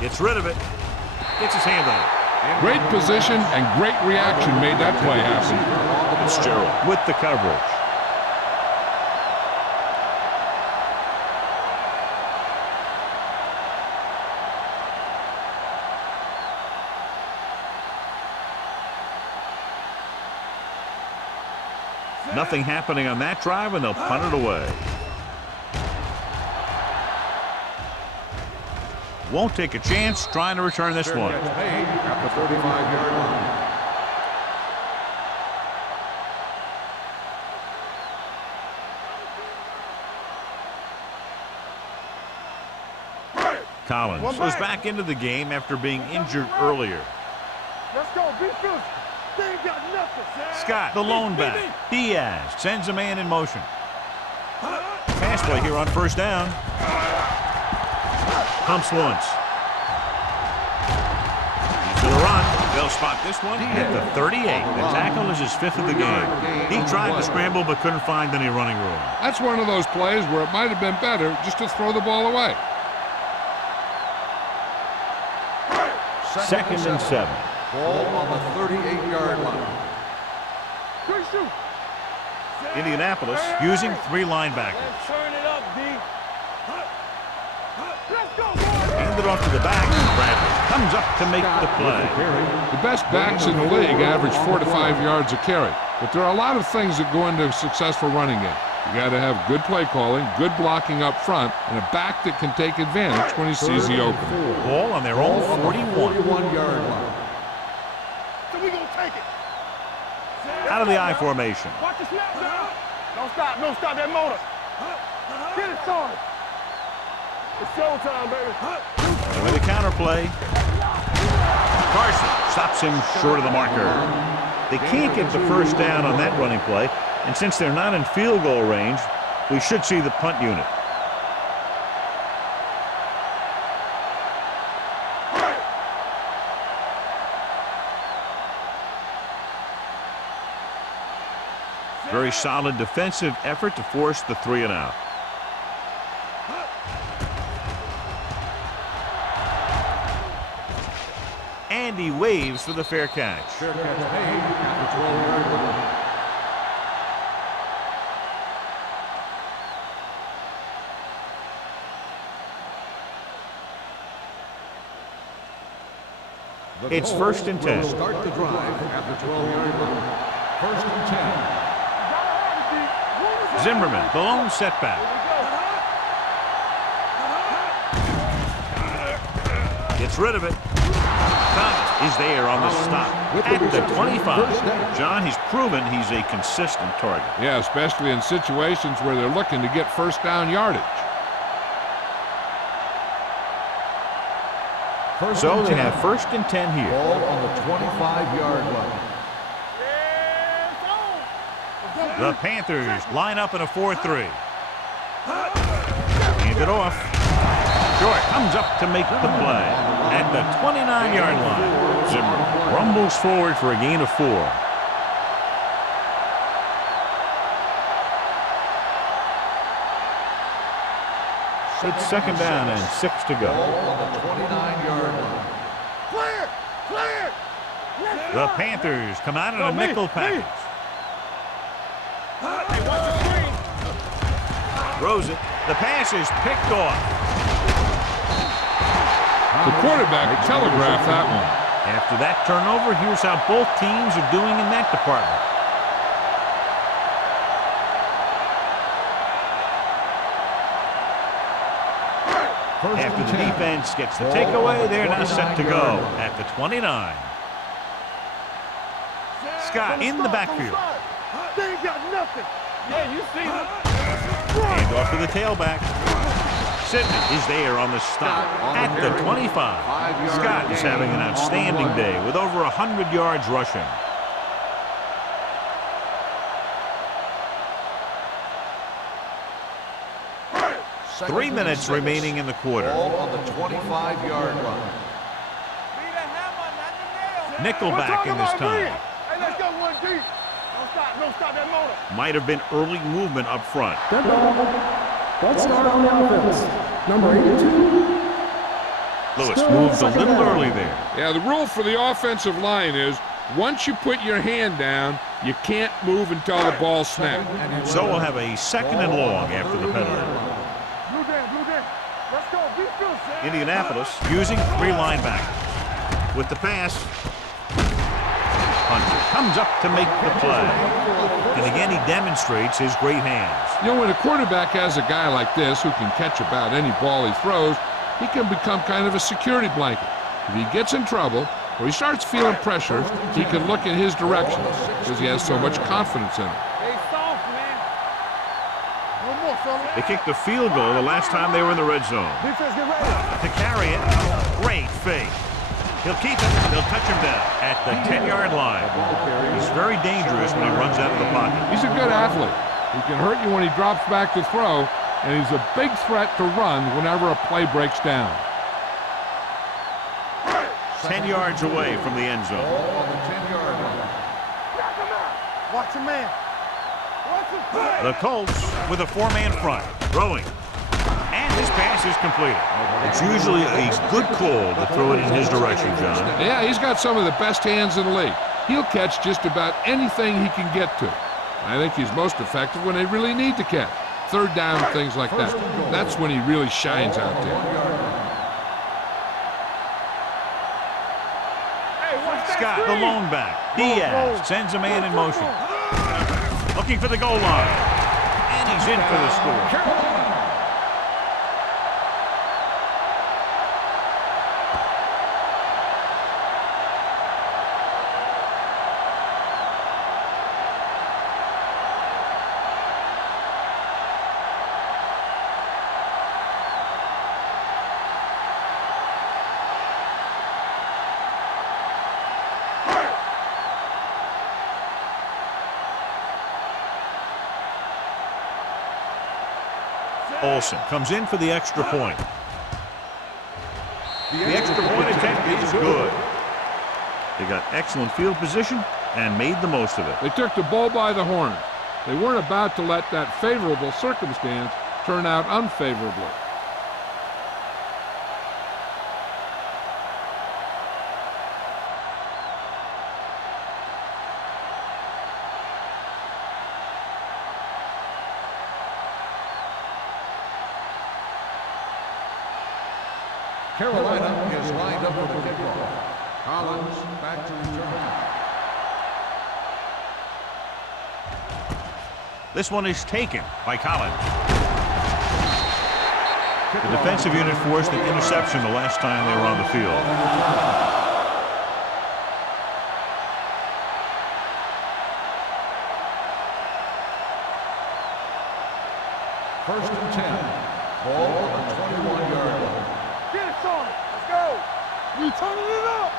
Gets rid of it. Gets his hand on it. Great position and great reaction made that play happen. Fitzgerald with the coverage. Nothing happening on that drive, and they'll punt it away. Won't take a chance trying to return this one. Gets made at the 35-yard line. Collins was back into the game after being injured earlier. Let's go. Be fierce. They ain't got nothing. Scott, the lone back. Diaz sends a man in motion. Pass play here on first down. Pumps once. He's going to run. They'll spot this one at the 38. The tackle is his 5th of the game. He tried to scramble but couldn't find any running room. That's one of those plays where it might have been better just to throw the ball away. 2nd and 7. Ball on the 38-yard line. Good shoot. Indianapolis using 3 linebackers. Let's turn it up, D. Let's go, boys. Handed off to the back. Bradley comes up to make the play. The best backs in the league average 4 to 5 yards a carry. But there are a lot of things that go into a successful running game. You got to have good play calling, good blocking up front, and a back that can take advantage when he sees the opening. Ball on their own 41. 41-yard line. So we gonna take it. Out of the I formation. Watch the snap down. Don't stop that motor. Get it started. It's showtime, baby. And with a counter play, Carson stops him short of the marker. They can't get the first down on that running play, and since they're not in field goal range, we should see the punt unit. very solid defensive effort to force the 3 and out. And he waves for the fair catch. Fair catch made at the 12-yard line. It's 1st and 10. Will start the drive at the 12-yard line. 1st and 10. Zimmerman, the lone setback. Gets rid of it. Thomas is there on the stop at the 25. John, he's proven he's a consistent target. Yeah, especially in situations where they're looking to get first down yardage. So they have 1st and 10 here. Ball on the 25-yard line. The Panthers line up in a 4-3. Hand it off. Short comes up to make the play at the 29-yard line. Zimmer rumbles forward for a gain of 4. It's 2nd down and 6 to go. Ball on the 29-yard line. Clear! Clear! The Panthers come out in a nickel package. Throws it. The pass is picked off. The quarterback telegraphed that one. After that turnover, here's how both teams are doing in that department. After the defense gets the takeaway, they're now set to go at the 29. Scott in the backfield. They ain't got nothing. Yeah, you see them. Hand off to the tailback. Sidney is there on the stop at the 25. Scott is having an outstanding day with over 100 yards rushing. Three minutes remaining in the quarter. Ball on the 25-yard line. Nickelback in this time. Hey, let's go 1 deep. Don't stop that motor. Might have been early movement up front. Dead ball. Ball start on the offense. Number 82. Lewis moves a little early there. Yeah, the rule for the offensive line is once you put your hand down, you can't move until the ball snaps. So we'll have a 2nd and long after the penalty. Blue Dan. Let's go. Be good, Sam. Indianapolis using 3 linebackers. With the pass, Hunter comes up to make the play. And again, he demonstrates his great hands. You know, when a quarterback has a guy like this who can catch about any ball he throws, he can become kind of a security blanket. If he gets in trouble or he starts feeling pressure, he can look in his direction because he has so much confidence in him. Hey, soft, man. No more, fella. They kicked the field goal the last time they were in the red zone. Defense, get ready. To carry it, great fake. He'll keep it. They'll touch him down at the 10-yard line. He's very dangerous when he runs out of the pocket. He's a good athlete. He can hurt you when he drops back to throw, and he's a big threat to run whenever a play breaks down. 10 yards away from the end zone. Ball on the 10-yard line. Watch your man. The Colts with a 4-man front, throwing. And his pass is completed. It's usually a good call to throw it in his direction, John. Yeah, he's got some of the best hands in the league. He'll catch just about anything he can get to. I think he's most effective when they really need to catch. 3rd down, things like that. That's when he really shines out there. Scott, the lone back. Diaz sends a man in motion. Looking for the goal line. And he's in for the score. Olsen comes in for the extra point. The extra point attempt is good. They got excellent field position and made the most of it. They took the bull by the horn. They weren't about to let that favorable circumstance turn out unfavorably. Carolina is lined up for the kickoff. Collins back to return. This one is taken by Collins. The defensive unit forced an interception the last time they were on the field. First and 10. Ball on the 21-yard line. Get it, Tony. Let's go. We turning it up.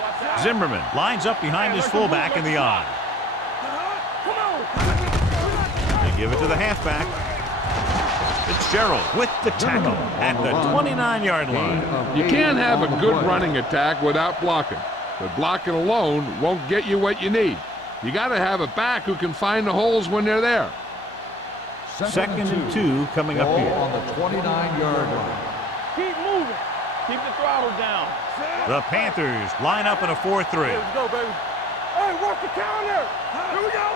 Watch out. Zimmerman lines up behind his fullback in the I. Come on. They give it to the halfback. Fitzgerald with the tackle at the 29-yard line. You can't have a good running attack without blocking, but blocking alone won't get you what you need. You got to have a back who can find the holes when they're there. Second and 2 coming up here. On the 29-yard line. Keep moving. Keep the throttle down. The Panthers line up in a 4-3. Let's go, baby. Hey, work the counter. Here we go.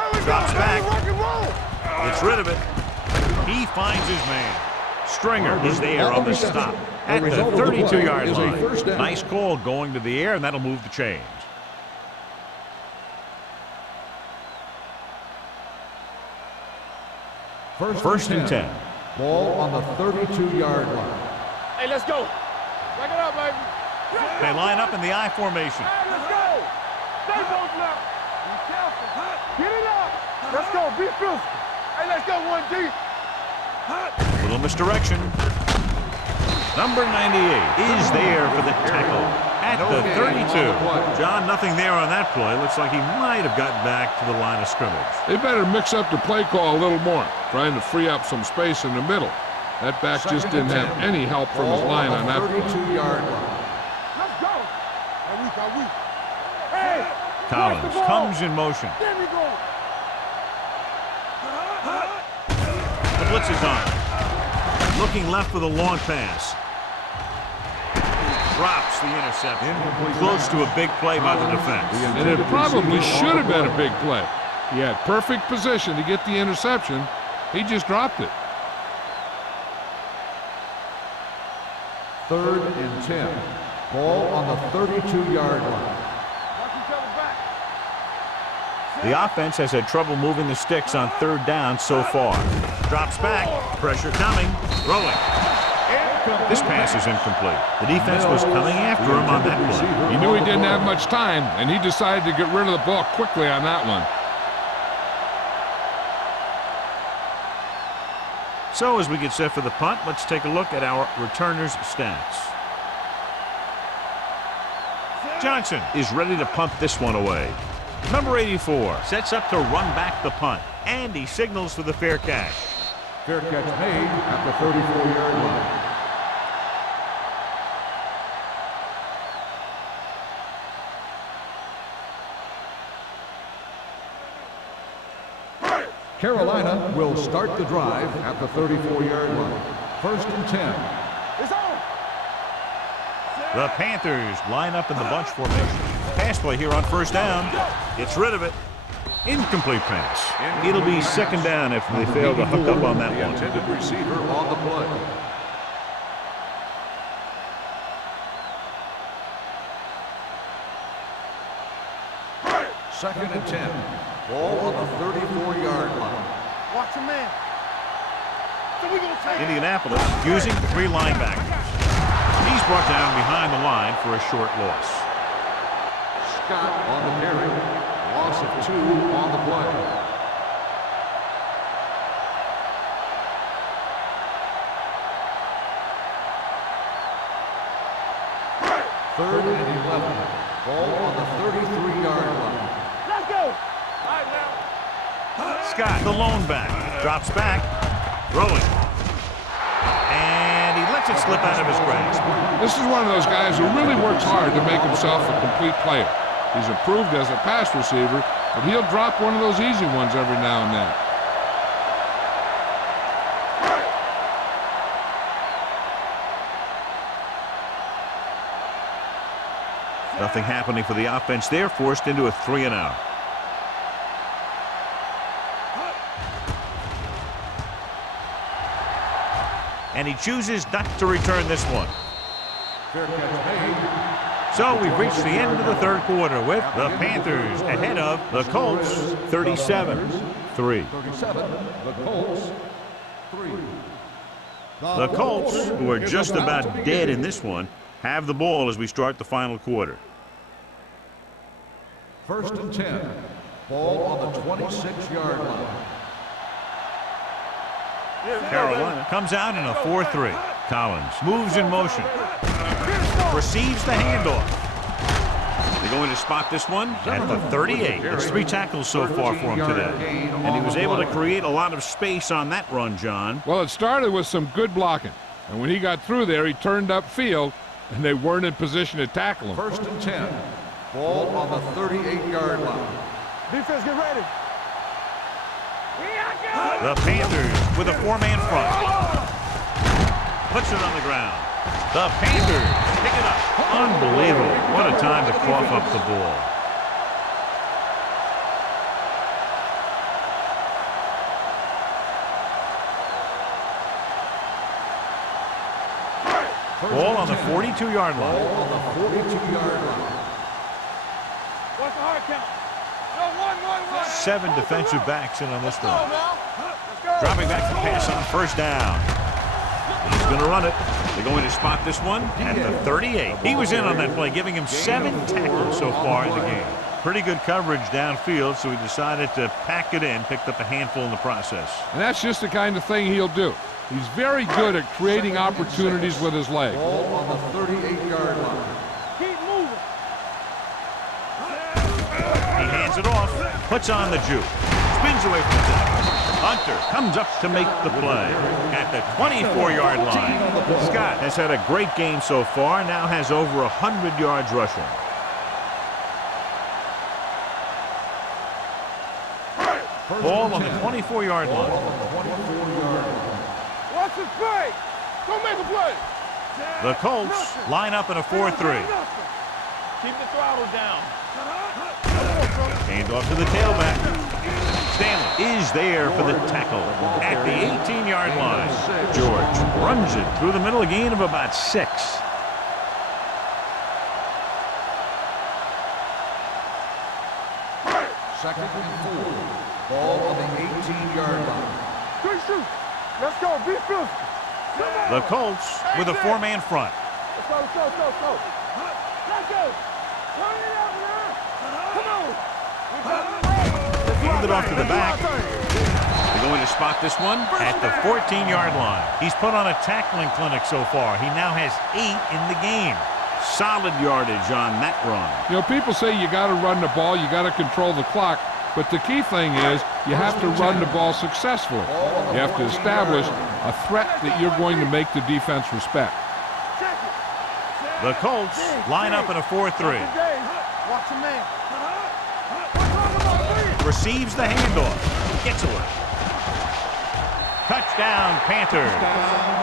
Here we Drops go. back. Rock and roll. Gets rid of it. He finds his man. Stringer is there on the stop at the 32-yard line. Nice call going to the air, and that'll move the chains. First and 10. Ball on the 32-yard line. Hey, let's go. Back it up, baby. They line up in the I formation. Hey, let's go. Stay both now. Be careful. Get it up. Let's go. Be physical. Hey, let's go. 1 deep. Little misdirection. Number 98 is there for the tackle at the 32. John, nothing there on that play. Looks like he might have gotten back to the line of scrimmage. They better mix up the play call a little more, trying to free up some space in the middle. That back just didn't have any help from his line on that play. 32-yard line. Let's go. Are we? Hey. Collins comes in motion. There we go. The blitz is on. Looking left with a long pass. Drops the interception. Close to a big play by the defense. And it probably should have been a big play. He had perfect position to get the interception. He just dropped it. Third and 10. Ball on the 32-yard line. Watch each other back. The offense has had trouble moving the sticks on third down so far. Drops back. Pressure coming. Throwing. This pass is incomplete. The defense was coming after him on that play. He knew he didn't have much time, and he decided to get rid of the ball quickly on that one. So as we get set for the punt, let's take a look at our returners' stats. Johnson is ready to punt this one away. Number 84 sets up to run back the punt, and he signals for the fair catch. Fair catch made at the 34-yard line. Carolina will start the drive at the 34-yard line. First and 10. It's on. The Panthers line up in the bunch formation. Pass play here on first down. Gets rid of it. Incomplete pass. It'll be second down if they fail to hook up on that one. Intended receiver on the play. Second and 10. Ball on the 34-yard line. Watch your man. So we gonna take Indianapolis using 3 linebackers. He's brought down behind the line for a short loss. Scott on the carry. Loss of 2 on the play. Third and 11. Ball on the 33-yard line. Let's go. All right, now. Scott, the lone back, drops back, throwing. And he lets it slip out of his grasp. This is one of those guys who really works hard to make himself a complete player. He's improved as a pass receiver, but he'll drop one of those easy ones every now and then. Nothing happening for the offense there, forced into a 3-and-out. And he chooses not to return this one. Fair catch made. So we've reached the end of the third quarter with the Panthers ahead of the Colts 37-3. 37, the Colts, 3. The Colts, who are just about dead in this one, have the ball as we start the final quarter. First and 10. Ball on the 26-yard line. Carolina comes out in a 4-3. Collins moves in motion. Receives the handoff. They're going to spot this one at the 38. It's 3 tackles so far for him today. And he was able to create a lot of space on that run, John. Well, it started with some good blocking. And when he got through there, he turned upfield, and they weren't in position to tackle him. First and 10. Ball on the 38-yard line. Defense, get ready. The Panthers with a 4-man front. Puts it on the ground. The Panthers pick it up. Unbelievable. What a time to cough up the ball. Ball on the 42-yard line. Ball on the 42-yard line. What's the hard count? No, 1. 7 defensive backs in on this Go one. now. Let's go. Dropping back to pass on first down. He's going to run it. They're going to spot this one at the 38. He was in on that play, giving him 7 tackles so far in the game. Pretty good coverage downfield, so he decided to pack it in, picked up a handful in the process. And that's just the kind of thing he'll do. He's very good at creating opportunities with his legs. Ball on the 38-yard line. Keep moving. He hands it off, puts on the juke, spins away from the tackle. Hunter comes up to make the play at the 24-yard line. Scott has had a great game so far, now has over 100 yards rushing. Ball on the 24-yard line. Watch the play. Go make a play. The Colts line up in a 4-3. Keep the throttle down. Hand off to the tailback. Stanley is there for the tackle at the 18-yard line. George runs it through the middle, a gain of about 6. Second and 4. Ball on the 18-yard line. Good shoot. Let's go. Be physical. The Colts with a 4-man front. Let's go. Let's go. Let's go. Turn it up now. Come on. Hand it off to the back. They're going to spot this one at the 14-yard line. He's put on a tackling clinic so far. He now has 8 in the game. Solid yardage on that run. You know, people say you got to run the ball, you got to control the clock, but the key thing is you have to run the ball successfully. You have to establish a threat that you're going to make the defense respect. The Colts line up in a 4-3. Watch the man. Receives the handoff. Gets away. Touchdown, Panthers.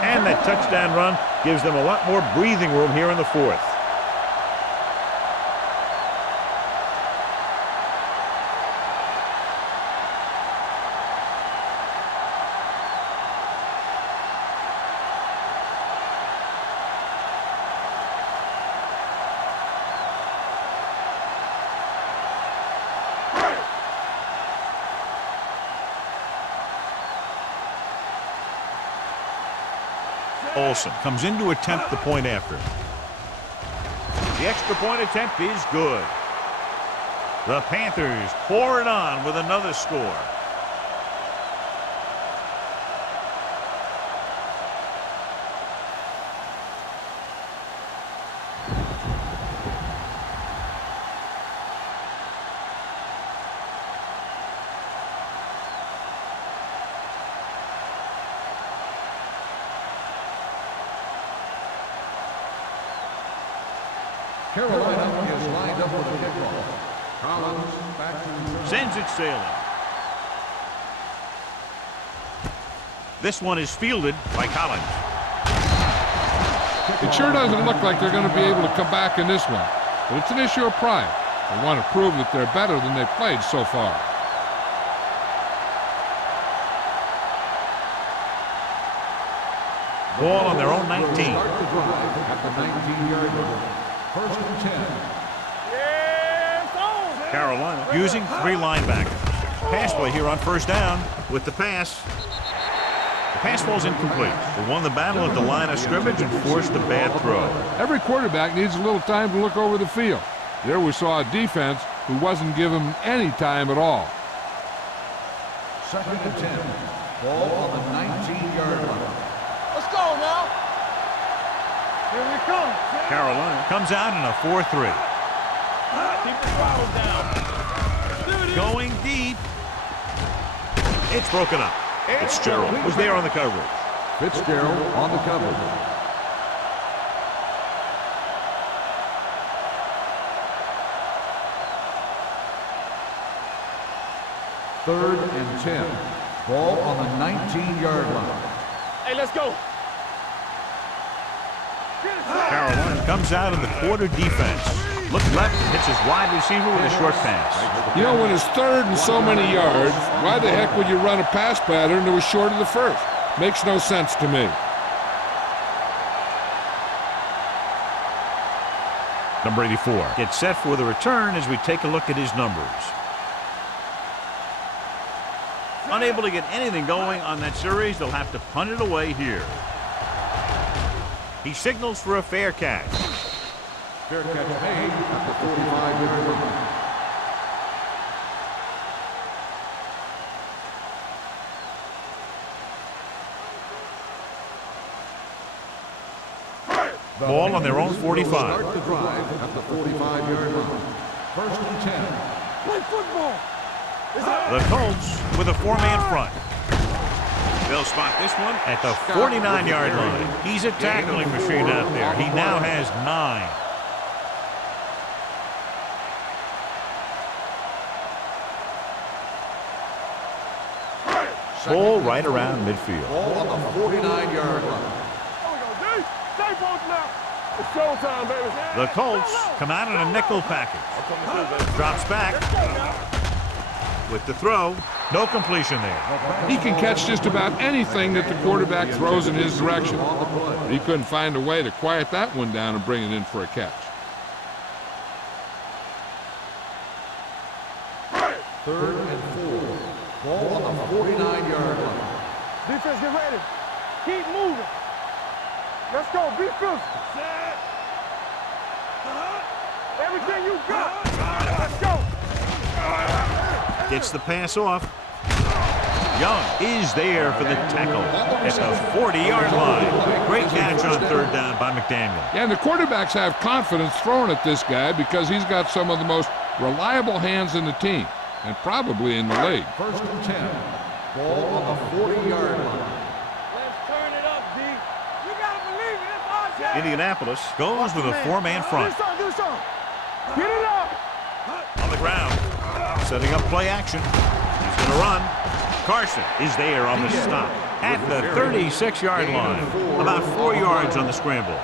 And that touchdown run gives them a lot more breathing room here in the 4th. Olsen comes in to attempt the point after. The extra point attempt is good. The Panthers pour it on with another score. Carolina is lined up with a kickoff. Collins back to Sends it sailing. This one is fielded by Collins. It sure doesn't look like they're going to be able to come back in this one, but it's an issue of pride. They want to prove that they're better than they've played so far. Ball on their own 19. start the drive at the 19-yard line. First and 10. Carolina using 3 linebackers. Pass play here on first down with the pass. The pass falls incomplete. They won the battle at the line of scrimmage and forced a bad throw. Every quarterback needs a little time to look over the field. There we saw a defense who wasn't given any time at all. Second and 10. Ball on the 19-yard line. Let's go now. Here we come. Carolina comes out in a 4-3. Keep the throttle down. Going deep. It's broken up. Fitzgerald was there on the coverage. Fitzgerald on the coverage. Third and 10. Ball on the 19-yard line. Hey, let's go. Carolina comes out in the quarter defense. Looks left, hits his wide receiver with a short pass. You know, when it's third and so many yards, why the heck would you run a pass pattern that was short of the first? Makes no sense to me. Number 84 gets set for the return as we take a look at his numbers. Unable to get anything going on that series, they'll have to punt it away here. He signals for a fair catch. Fair catch made at the 45-yard line. Ball on their own 45. Start the drive at the 45-yard line. First and 10. Play football. The Colts with a 4-man front. They'll spot this one at the 49-yard line. He's a tackling machine out there. He now has 9. Ball right around midfield. Ball on the 49-yard line. Stay both now. It's showtime, baby. The Colts come out in a nickel package. Drops back with the throw. No completion there. He can catch just about anything that the quarterback throws in his direction. He couldn't find a way to quiet that one down and bring it in for a catch. Third and 4. Ball on the 49-yard line. Defense, get ready. Keep moving. Let's go. Be physical. Everything you got. Let's go. Gets the pass off. Young is there for the tackle at the 40-yard line. Great catch on third down by McDaniel. Yeah, and the quarterbacks have confidence throwing at this guy because he's got some of the most reliable hands in the team and probably in the league. First and 10. Ball on the 40-yard line. Let's turn it up, D. You gotta believe it. It's our shot. Indianapolis goes with a 4-man front. Do something. Get it up. On the ground, setting up play action. He's going to run. Carson is there on the stop at the 36-yard line. About 4 yards on the scramble.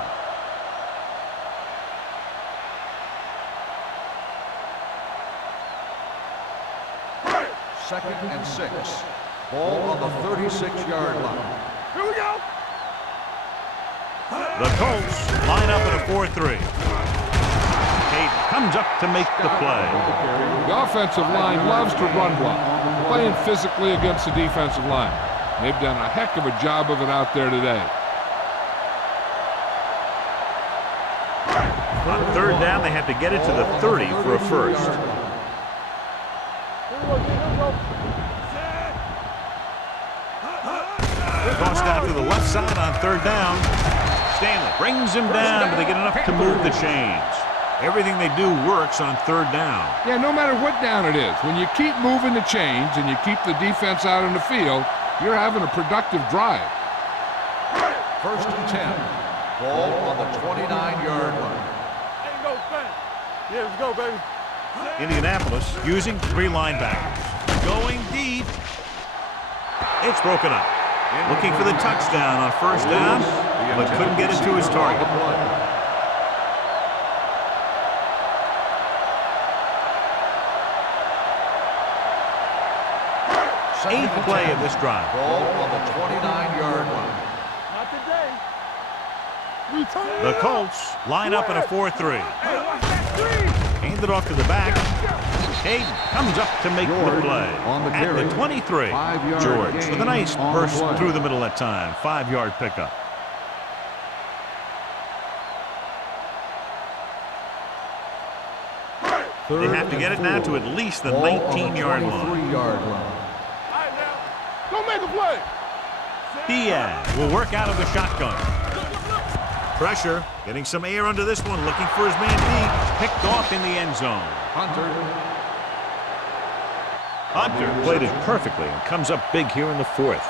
Second and 6. Ball on the 36-yard line. Here we go. The Colts line up in a 4-3. Hayden comes up to make the play. The offensive line loves to run block, playing physically against the defensive line. They've done a heck of a job of it out there today. On third down, they have to get it to the 30 for a first. Tossed out to the left side on third down. Stanley brings him down, but they get enough to move the chains. Everything they do works on third down. Yeah, no matter what down it is, when you keep moving the chains and you keep the defense out in the field, you're having a productive drive. First and 10. Ball on the 29-yard line. Ain't no fence. Yeah, let's go, baby. Indianapolis using 3 linebackers. Going deep. It's broken up. Looking for the touchdown on first down, but couldn't get it to his target. 8th play of this drive. Ball on the 29-yard line. Not today. Return. The Colts line up in a 4-3. Hey, watch that screen. Hand it off to the back. Hayden comes up to make the play on the at carry. the 23. 5-yard George gain with a nice on the burst play. through the middle that time. 5-yard pickup. They have to get it now to at least the 19-yard line. 3-yard line. All right, now. Don't make a play. Diaz will work out of the shotgun. Pressure, getting some air under this one, looking for his man deep. Picked off in the end zone. Hunter. Hunter played it perfectly and comes up big here in the 4th.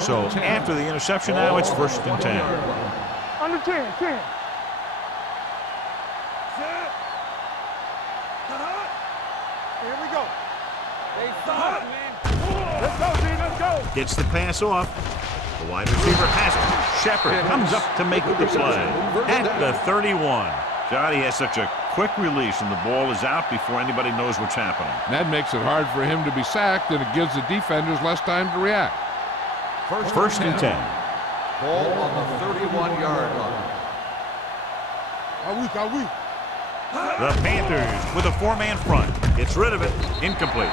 So after the interception now, it's 1st and 10. Under 10, 10. Here we go. They stop, man. Let's go, D. Let's go. Gets the pass off. The wide receiver has it. Shepard comes up to make the play at the 31. Johnny has such a quick release and the ball is out before anybody knows what's happening. That makes it hard for him to be sacked, and it gives the defenders less time to react. 1st and 10. Ball on the 31-yard line. Are we? The Panthers with a 4-man front. Gets rid of it. Incomplete.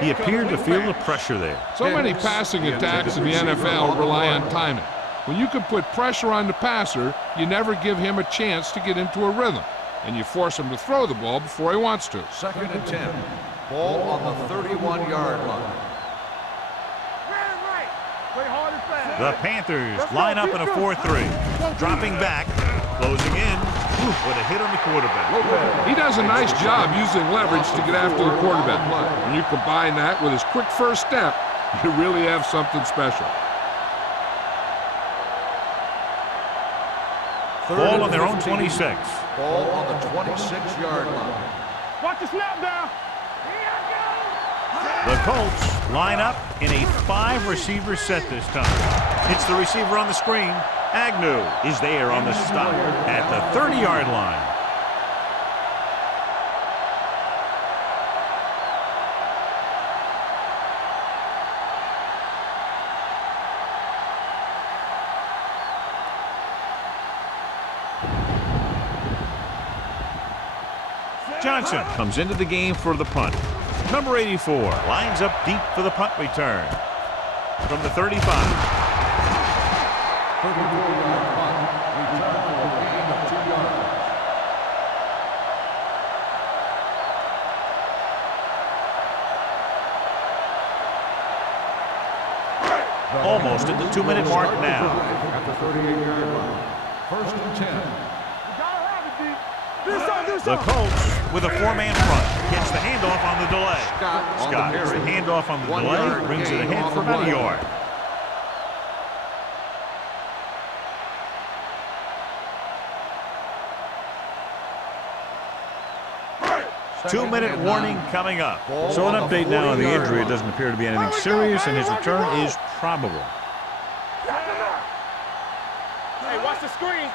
He appeared to feel the pressure there. So many passing attacks in the NFL rely on timing. When you can put pressure on the passer, you never give him a chance to get into a rhythm, and you force him to throw the ball before he wants to. 2nd and 10. Ball on the 31-yard line. Play hard and fast. The Panthers line up in a 4-3. Dropping back. Closing in. With a hit on the quarterback. He does a nice job using leverage to get after the quarterback. When you combine that with his quick first step, you really have something special. Ball on their own 26. Ball on the 26-yard line. Watch the snap down. The Colts line up in a 5-receiver set this time. It's the receiver on the screen. Agnew is there on the stop at the 30-yard line. Johnson comes into the game for the punt. Number 84 lines up deep for the punt return. From the 35. 34-yard punt. Return for a gain of 2 yards. Almost at the 2-minute mark now. At the 38-yard line. 1st and 10. The Colts with a 4-man front. Gets the handoff on the delay. Scott gets the handoff on the delay. Brings it ahead for about a yard. Two-minute warning coming up. So an update now on the injury. It doesn't appear to be anything serious, and his return is probable. Hey, watch the screen.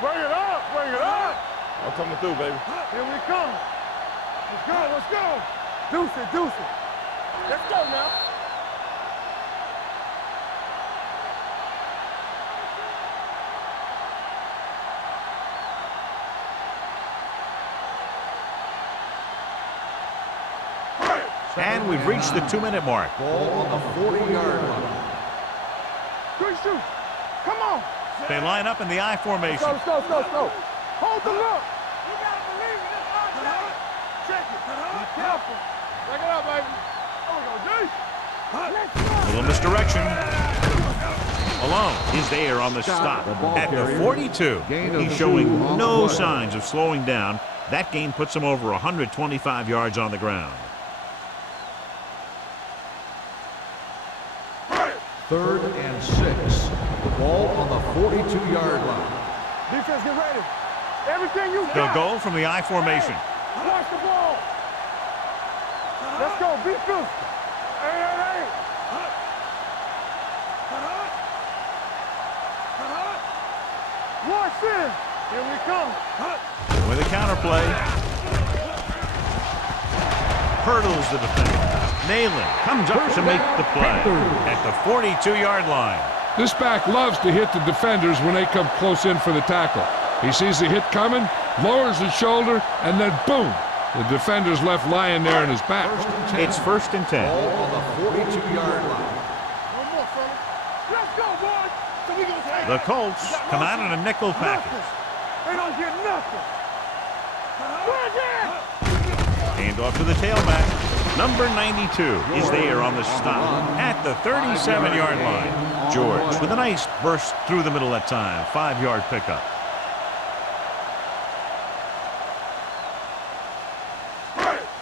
Bring it up, bring it up. I'm coming through, baby. Here we come. Let's go. Deuce it. Let's go now. And we've reached the 2-minute mark. Ball on the 40-yard line. Good shoot. Come on. They line up in the I formation. Let's go. Hold the look. You gotta believe in this contact. Check it. Be careful. Check it out, baby. There we go, D. Let's go. Little misdirection. Malone is there on the stop at the 42. He's showing no signs of slowing down. That gain puts him over 125 yards on the ground. 3rd and 6. The ball on the 42-yard line. Defense, get ready. Everything you They'll got. go from the I formation. Watch the ball. Let's go. Be physical. Hey. Watch this. Here we come. With a counterplay. Hurdles the defender. Nalen comes up to make the play at the 42-yard line. This back loves to hit the defenders when they come close in for the tackle. He sees the hit coming, lowers his shoulder, and then boom, the defender's left lying there in his back. It's 1st and 10. Ball on the 42-yard line. One more, fella. Let's go, boys. So we gonna take The it. Colts come out in a nickel package. They don't get nothing. Where's that? Hand off to the tailback. Number 92 is there on the stop at the 37-yard line. George with a nice burst through the middle that time. 5-yard pickup.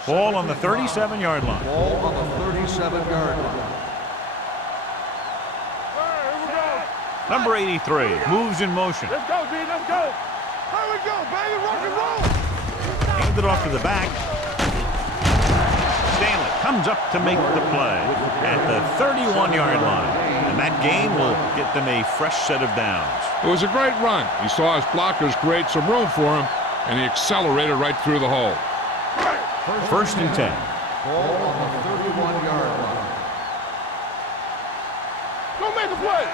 Ball on the 37-yard line. Ball on the 37-yard line. Here we go. Number 83 moves in motion. Let's go, D. Let's go. Here we go, baby. Rock and roll. Handed off to the back. Stanley comes up to make the play at the 31-yard line. And that gain will get them a fresh set of downs. It was a great run. He saw his blockers create some room for him, and he accelerated right through the hole. 1st and 10. Ball on the 31-yard line. Go make a play.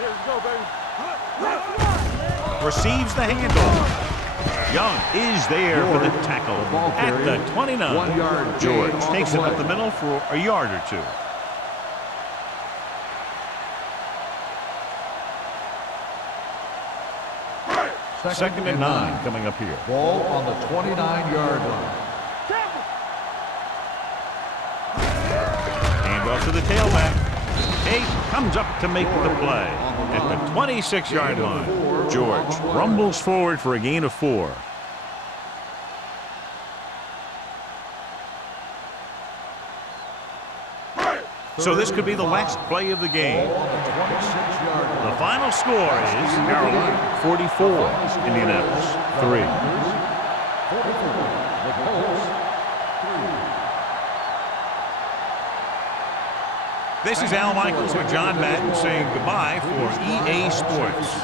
Here we go, baby. Receives the handoff. Young is there for the tackle at the 29. 1 yard. George takes it up the middle for a yard or two. Second and 9 coming up here. Ball on the 29-yard line. Hand off to the tailback. Tate comes up to make the play at the 26-yard line. George rumbles forward for a gain of 4. So this could be the last play of the game. Ball on the 26-yard line. The final score is Carolina 44, Indianapolis 3. 44. The Colts 3. This is Al Michaels with John Madden saying goodbye for EA Sports.